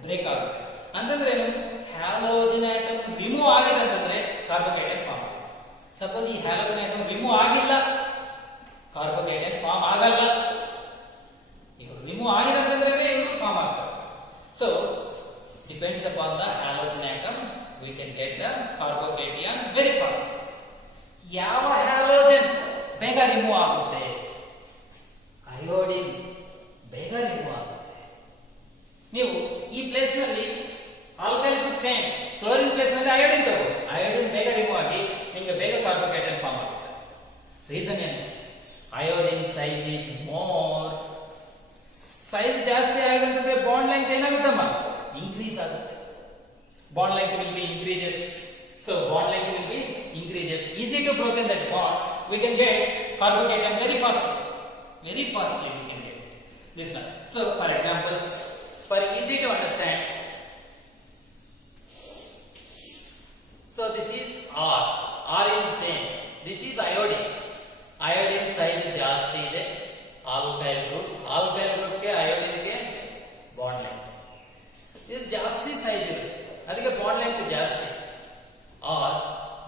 ಬ್ರೇಕ್ ಆಗುತ್ತೆ. ಅಂತಂದ್ರೆ ಹ್ಯಾಲೋಜನ್ ಆಟಮ್ ರಿಮೂವ್ ಆಗಿದೆ ಅಂತಂದ್ರೆ ಕಾರ್ಬೋಕೇಟೈನ್ ಫಾರ್ಮ್ ಆಗುತ್ತೆ. ಸಪೋಸ್ ಈ ಹ್ಯಾಲೋಜನ್ ಆಟಮ್ ರಿಮೂವ್ ಆಗಿಲ್ಲ, ಕಾರ್ಬೋಕೇಟೈನ್ ಫಾರ್ಮ್ ಆಗಲ್ಲ. ಈಗ ರಿಮೂವ್ ಆಗಿದೆ ಅಂತಂದ್ರೆ ಇದು ಫಾರ್ಮ್ ಆಗ್ತದೆ. So depends upon the halogen atom we can get the carbocation very fast. ಯಾವ ಹ್ಯಾಲೋಜನ್ ಬೇಗ ರಿಮೂವ್ ಆಗುತ್ತೆ? ಅಯೋಡಿನ್ ಬೇಗ ರಿಮೂವ್ ಆಗುತ್ತೆ. ನೀವು ಈ ಪ್ಲೇಸ್ ನಲ್ಲಿ alkyl group same, chlorine place ನಲ್ಲಿ ಅಯೋಡಿನ್ ತಗೋ, ಅಯೋಡಿನ್ ಬೇಗ ರಿಮೂವ್ ಆಗಿ ನಿಮಗೆ ಬೇಗ ಕಾರ್ಬೋಕೇಟೈನ್ ಫಾರ್ಮ್ ಆಗುತ್ತೆ. ರೀಸನ್ ಏನು? Iodine size is more. Size ಜಾಸ್ತಿ ಆಗಿದೆ ಅಂತಂದ್ರೆ ಬಾಂಡ್ ಲೆಂತ್ ಏನಾಗುತ್ತಮ್ಮ? ಇನ್ಕ್ರೀಸ್ ಆಗುತ್ತೆ. Bond length will be increases. So bond length will be increases. Easy to broken that bond. We can get carbocation very fast. Very fastly we can get this one. So for example, for easy to understand, so this is R. R is same. This is iodine. Iodine size ಜಾಸ್ತಿ ಇದೆ. Alkyl group. Alkyl group ಗೆ iodine ಗೆ bond length. ಇದು ಜಾಸ್ತಿ size ಇದೆ. ಅದಕ್ಕೆ bond length ಜಾಸ್ತಿ. और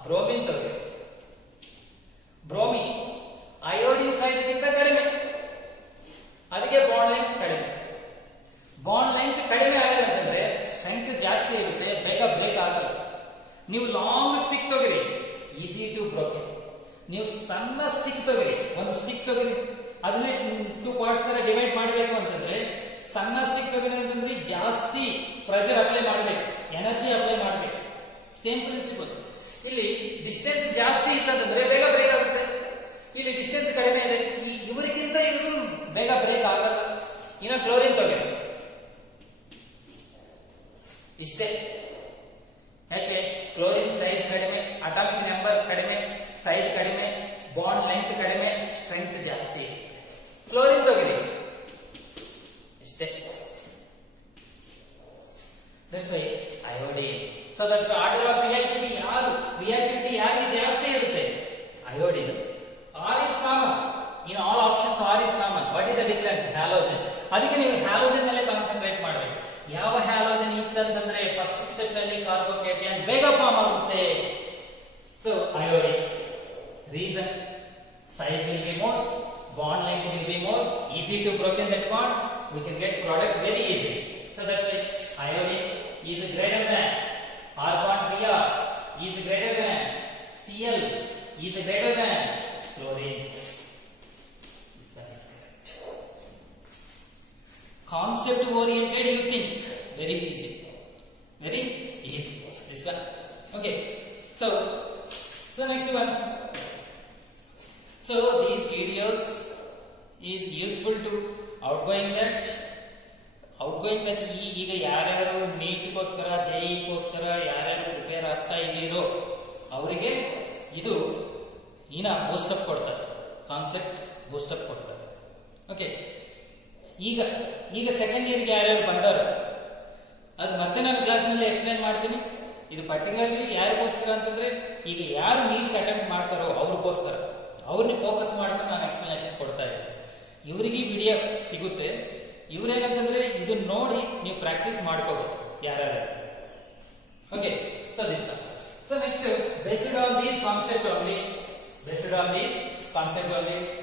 ಬ್ರೋಮಿನ್ ತಗೊಳ್ಳಿ. ಬ್ರೋಮಿನ್ ಅಯೋಡಿನ್ ಸೈಜ್ ಗಿಂತ ಕಡಿಮೆ, ಅದಕ್ಕೆ ಬಾಂಡ್ ಲೆಂತ್ ಕಡಿಮೆ. ಬಾಂಡ್ ಲೆಂತ್ ಕಡಿಮೆ ಆಗಿದೆ ಅಂತಂದ್ರೆ ಸ್ಟ್ರೆಂತ್ ಜಾಸ್ತಿ ಇರುತ್ತೆ, ಬೇಗ ಬ್ರೇಕ್ ಆಗಲ್ಲ. ನೀವು ಲಾಂಗ್ ಸ್ಟಿಕ್ ತಗೊಳ್ಳಿ, ಈಸಿ ಟು ಬ್ರೋಕನ್. ನೀವು ಸಣ್ಣ ಸ್ಟಿಕ್ ತಗೊಳ್ಳಿ, ಒಂದು ಸ್ಟಿಕ್ ತಗೊಳ್ಳಿ, ಅದನ್ನೇ 2 ಪಾರ್ಟ್ಸ್ ತರ ಡಿವೈಡ್ ಮಾಡಬೇಕು ಅಂತಂದ್ರೆ ಸಣ್ಣ ಸ್ಟಿಕ್ ತಗೊಳ್ಳಿ ಅಂತಂದ್ರೆ ಜಾಸ್ತಿ ಪ್ರೆಷರ್ ಅಪ್ಲೈ ಮಾಡಬೇಕು, ಎನರ್ಜಿ ಅಪ್ಲೈ ಮಾಡಬೇಕು. Same principal. ಇಲ್ಲಿ ಡಿಸ್ಟೆನ್ಸ್ ಜಾಸ್ತಿ ಇತ್ತಂದ್ರೆ ಬೇಗ ಬ್ರೇಕ್ ಆಗುತ್ತೆ, ಇಲ್ಲಿ ಡಿಸ್ಟೆನ್ಸ್ ಕಡಿಮೆ ಇದೆ, ಇವರಿಗಿಂತ ಇವರು ಬೇಗ ಬ್ರೇಕ್ ಆಗಲ್ಲ. ಇನ್ನು ಕ್ಲೋರಿನ್ ತಗೊಳ್ಳಿ, ಇಷ್ಟೇ. ಯಾಕೆ? ಕ್ಲೋರಿನ್ ಸೈಜ್ ಕಡಿಮೆ, ಅಟಾಮಿಕ್ ನಂಬರ್ ಕಡಿಮೆ, ಸೈಜ್ ಕಡಿಮೆ, ಬಾಂಡ್ ಲೆಂತ್ ಕಡಿಮೆ, ಸ್ಟ್ರೆಂತ್ ಜಾಸ್ತಿ. ಕ್ಲೋರಿನ್ ತಗೊಳ್ಳಿ, ಇಷ್ಟೇ. That's why iodine. So that's the order of reactivity. Reactivity ಯಾರಿಗೆ ಜಾಸ್ತಿ ಇರುತ್ತೆ? Iodine. R is common. In all options R is common. What is the difference? Halogen. ಅದಕ್ಕೆ ನೀವು ಹ್ಯಾಲೋಜನ್ ಮೇಲೆ ಕಾನ್ಸಂಟ್ರೇಟ್ ಮಾಡಬೇಕು. ಯಾವ ಹ್ಯಾಲೋಜನ್ ಇತ್ತಂತಂದ್ರೆ ಫಸ್ಟ್ ಸ್ಟೆಪ್ ನಲ್ಲಿ ಕಾರ್ಬೋಕೇಟೈನ್ ಬೇಗ ಫಾರ್ಮ್ ಆಗುತ್ತೆ. So iodine. Reason? Size will be more, bond length will be more, easy to broken that bond. We can get product very easily. So that's why iodine is greater than R bond Br is greater than Cl is greater than chlorine. This one is correct. Concept oriented you think very easy, very easy. This one, okay. So next one. So these videos is useful to outgoing batch. Outgoing batch ಈಗ ಯಾರ್ಯಾರು ನೀಟ್ಗೋಸ್ಕರ JEE-ಗೋಸ್ಕರ ಯಾರ್ಯಾರು ಪ್ರಿಪೇರ್ ಆಗ್ತಾ ಇದ್ದೀರೋ ಅವರಿಗೆ ಇದು ಇನ್ನ ಬೂಸ್ಟಪ್ ಕೊಡ್ತಾರೆ, ಕಾನ್ಸೆಪ್ಟ್ ಬೂಸ್ಟಪ್ ಕೊಡ್ತಾರೆ. ಓಕೆ, ಈಗ ಸೆಕೆಂಡ್ ಇಯರ್ಗೆ ಯಾರ್ಯಾರು ಬಂದವರು ಅದು ಮತ್ತೆ ನಾನು ಕ್ಲಾಸ್ನಲ್ಲಿ ಎಕ್ಸ್ಪ್ಲೇನ್ ಮಾಡ್ತೀನಿ. ಇದು ಪರ್ಟಿಕ್ಯುಲರ್ಲಿ ಯಾರಿಗೋಸ್ಕರ ಅಂತಂದ್ರೆ ಈಗ ಯಾರು ನೀಟ್ ಅಟೆಂಪ್ಟ್ ಮಾಡ್ತಾರೋ ಅವ್ರಿಗೋಸ್ಕರ, ಅವ್ರನ್ನ ಫೋಕಸ್ ಮಾಡ್ಕೊಂಡು ನಾನು ಎಕ್ಸ್ಪ್ಲನೇಷನ್ ಕೊಡ್ತಾ ಇದ್ದೀನಿ. ಇವರಿಗೆ ವಿಡಿಯೋ ಸಿಗುತ್ತೆ, ಇವ್ರೇನಂತಂದ್ರೆ ಇದನ್ನ ನೋಡಿ ನೀವು ಪ್ರಾಕ್ಟೀಸ್ ಮಾಡ್ಕೋಬೇಕು ಯಾರ್ಯಾರು. Okay, so this. So next, based on these concept only,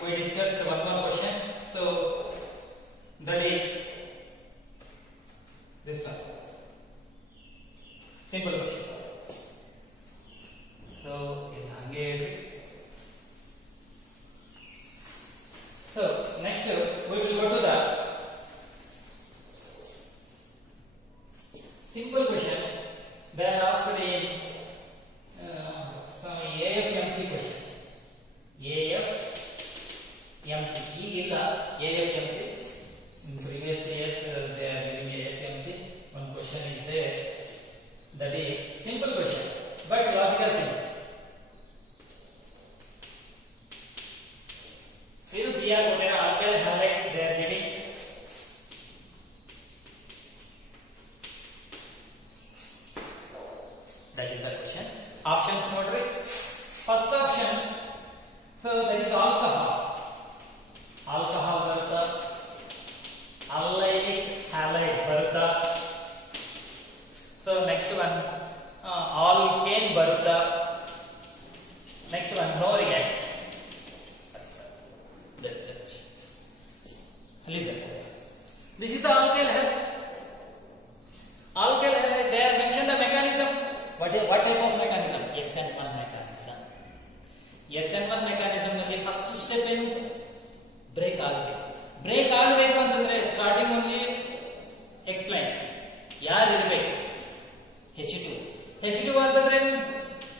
we discussed one more question. So that is this one. Simple question. So so next we will go to the simple question. They are asked in some AFMC question. AFMC. ಈಗ AFMC. In previous years they are giving AFMC. One question is there. That is simple question, but logical thing. Still we are going to alkyl halide they are giving. That is the question. Options noted. First option, so that is alcohol. Alcohol ಬರುತ್ತಾ, allylic halide ಬರುತ್ತಾ. So next one, alkane ಬರುತ್ತಾ. Next one, no reaction. Listen, this is the alkyl halide. Alkyl halide, they are mentioned the mechanism. What type of mechanism? SN1 mechanism. SN1 mechanism ನಲ್ಲಿ first step ಏನು? ಬ್ರೇಕ್ ಆಗಬೇಕು. ಬ್ರೇಕ್ ಆಗಬೇಕು ಅಂತಂದ್ರೆ starting only explain. ಯಾರು ಇರಬೇಕು? H2. H2 ಅಂತಂದ್ರೆ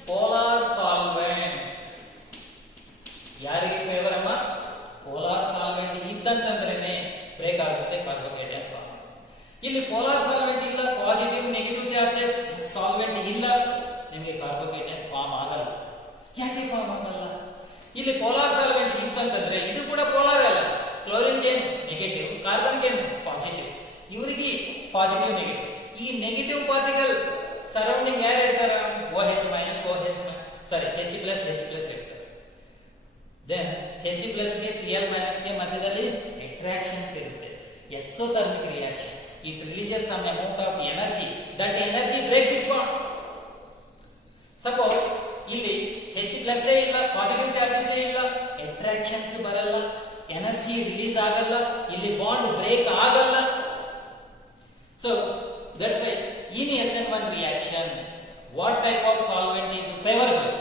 polar solvent. ಯಾರಿಗೆ ಫೇವರ್ ಅಮ್ಮ? ಪೋಲಾರ್ ಸಾಲ್ವೆಂಟ್ ಇದ್ದಂತಂದ್ರೇನೆ ಬ್ರೇಕ್ ಆಗುತ್ತೆ ಕಾರ್ಬೋಹೈಡ್ರೇಟ್ ಫಾರ್ಮ್. ಇಲ್ಲಿ ಪೋಲಾರ್ ಸಾಲ್ವೆಂಟ್ ಇಲ್ಲ, ಪಾಸಿಟಿವ್ ನೆಗೆಟಿವ್ ಚಾರ್ಜಸ್ ಸಾಲ್ವೆಂಟ್ ಇಲ್ಲ, ನಿಮಗೆ ಕಾರ್ಬೋಹೈಡ್ರೇಟ್ ಫಾರ್ಮ್ ಆಗಲ್ಲ. ಯಾಕೆ ಫಾರ್ಮ್ ಆಗಲ್ಲ? ಇಲ್ಲಿ ಪೋಲಾರ್ ಸಾಲ್ವೆಂಟ್ ಇತ್ತಂತಂದ್ರೆ ಇದು ಕೂಡ ಪೋಲಾರ್ ಅಲ್ಲ. ಕ್ಲೋರಿನ್ ಏನು ನೆಗೆಟಿವ್, ಕಾರ್ಬನ್ ಏನು ಪಾಸಿಟಿವ್. ಇವರಿಗೆ ಪಾಸಿಟಿವ್ ನೆಗೆಟಿವ್. ಈ ನೆಗೆಟಿವ್ ಪಾರ್ಟಿಕಲ್ ಸರೌಂಡಿಂಗ್ ಯಾರು ಇರ್ತಾರ? OH ಮೈನಸ್ OH ಸಾರಿ H ಪ್ಲಸ್ ಇರ್ತಾರೆ. ದೆನ್ H ಪ್ಲಸ್ ಗೆ Cl ಮೈನಸ್ ಗೆ ಮಧ್ಯದಲ್ಲಿ ಅಟ್ರಾಕ್ಷನ್ಸ್ ಇರುತ್ತೆ. Exothermic reaction. It releases some amount of energy. That energy break this bond. Suppose ಇಲ್ಲಿ H ಪ್ಲಸ್ ಇಲ್ಲ, ಪಾಸಿಟಿವ್ ಚಾರ್ಜಸ್ ಇಲ್ಲ, ಅಟ್ರಾಕ್ಷನ್ಸ್ ಬರಲ್ಲ, ಎನರ್ಜಿ ರಿಲೀಸ್ ಆಗಲ್ಲ, ಇಲ್ಲಿ ಬಾಂಡ್ ಬ್ರೇಕ್ ಆಗಲ್ಲ. So that's why in SN1 reaction what type of solvent is favorable?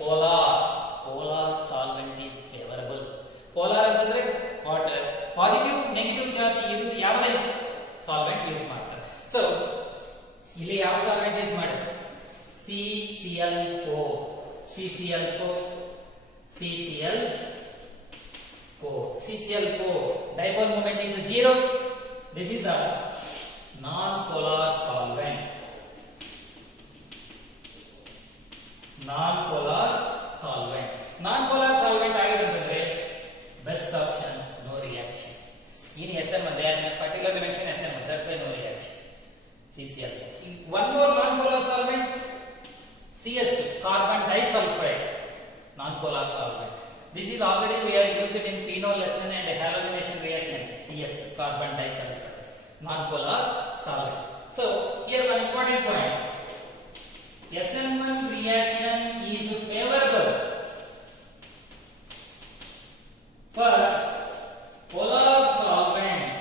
Polar solvent is favorable. Polar ಅಂತಂದ್ರೆ water, positive negative charge ಇರುತ್ತೆ ಯಾವುದೇ ಸಾಲ್ವೆಂಟ್ ಯೂಸ್ ಮಾಡ್ತಾರೆ. ಸೊ ಇಲ್ಲಿ ಯಾವ ಸಾಲ್ವೆಂಟ್ ಯೂಸ್ ಮಾಡಿದ್ರು? CCl4 dipole moment is 0. This is the non-polar solvent. Non-polar solvent ಆಗಿದ್ರೆ best option no reaction. In SN1 they are particularly mentioned SN1, that's why no reaction. CCl. One more non-polar solvent, CS2, carbon disulfide, non-polar solvent. This is already we are used in phenol lesson and halogenation reaction. CS2, carbon disulfide, non-polar solvent. So here one important point. SN1 reaction is favorable for polar solvents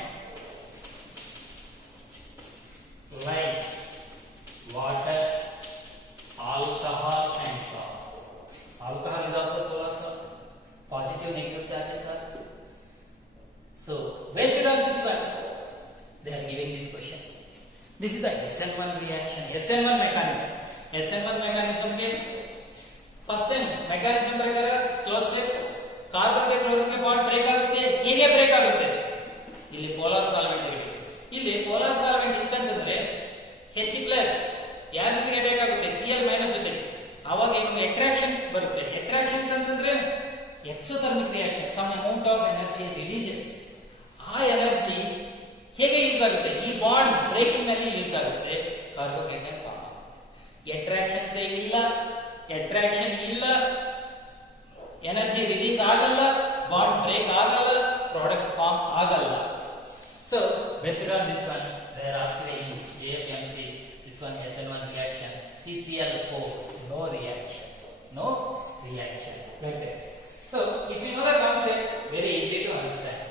like water, alcohol and salt. Alcohol is also polar solvent. Positive, negative charges are. So based on this one, they are giving this question. This is the SN1 reaction, SN1 mechanism. SN1 mechanism के first time mechanism प्रकार slow step carbon के क्लोरीन के bond break आಗುತ್ತೆ. ಹೇಗೆ ಬ್ರೇಕ್ ಆಗುತ್ತೆ? ಇಲ್ಲಿ polar solvent ಇರುತ್ತೆ. ಇಲ್ಲಿ ಪೋಲಾರ್ ಸಾಲ್ವೆಂಟ್ ಇತ್ತಂತಂದ್ರೆ H ಪ್ಲಸ್ ಯಾರ ಜೊತೆಗೆ ಬ್ರೇಕ್ ಆಗುತ್ತೆ? Cl ಮೈನಸ್ ಜೊತೆ. ಆವಾಗ ಏನು ಅಟ್ರಾಕ್ಷನ್ ಬರುತ್ತೆ. ಅಟ್ರಾಕ್ಷನ್ಸ್ ಅಂತಂದ್ರೆ exothermic reaction, some amount of energy releases. ಆ ಎನರ್ಜಿ ಹೇಗೆ ಯೂಸ್ ಆಗುತ್ತೆ? ಈ ಬಾಂಡ್ ಬ್ರೇಕಿಂಗ್ ನಲ್ಲಿ ಯೂಸ್ ಆಗುತ್ತೆ ಕಾರ್ಬೋಹೈಡ್ರೇಟ್ ಫಾರ್ಮ್. ಅಟ್ರಾಕ್ಷನ್ಸ್ ಇಲ್ಲ, ಅಟ್ರಾಕ್ಷನ್ ಇಲ್ಲ, ಎನರ್ಜಿ ರಿಲೀಸ್ ಆಗಲ್ಲ, ಬಾಂಡ್ ಬ್ರೇಕ್ ಆಗಲ್ಲ, ಪ್ರಾಡಕ್ಟ್ ಫಾರ್ಮ್ ಆಗಲ್ಲ. So based on this one they are asking AFMC this one SN1 reaction CCl4 no reaction like that. So if you know the concept, very easy to understand.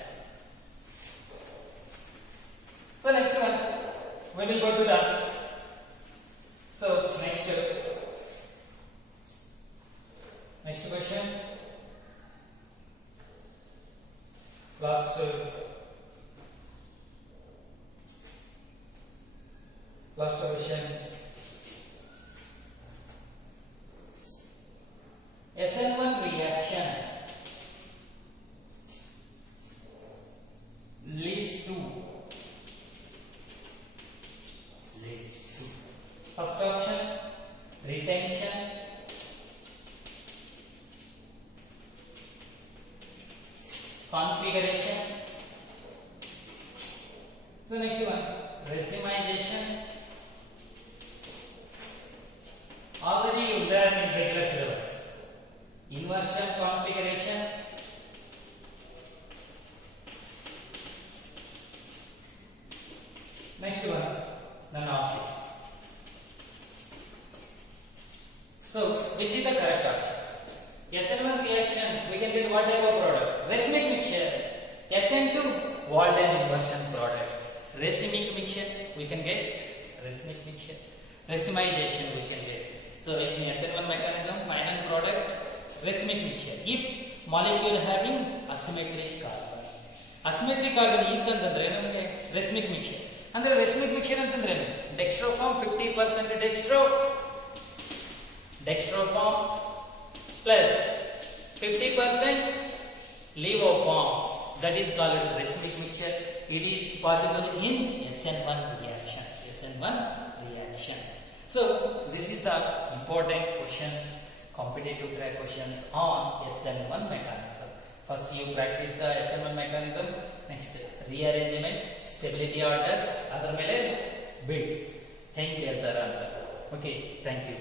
So next one we will go to the next question. Last question. SN1 reaction leads to first option retention, configuration. So next one racemization. Already you learned in regular syllabus. Inversion, configuration, next one none of these. So which is the correct option? SN1 reaction we can get what type of product? Racemic mixture. SN2 Walden inversion product. Racemic mixture we can get racemic mixture. Racemization we can get. So in SN1 mechanism final product racemic mixture. If molecule having asymmetric carbon. Asymmetric carbon ಇದ್ದಂತಂದ್ರೆ ನಮಗೆ racemic mixture. ಅಂದ್ರೆ racemic mixture ಅಂತಂದ್ರೆ dextro form 50% dextro form plus 50% levo form, that is called racemic mixture. It is possible in SN1 reactions. So this is the important questions, competitive track questions on SN1 mechanism. First you practice the SN1 mechanism, next rearrangement, stability order, ಅದರ ಮೇಲೆ ಬಿಟ್ಸ್ ಹೆಂಗೆ ಹೇಳ್ತಾರ ಅಂತ. Okay, thank you.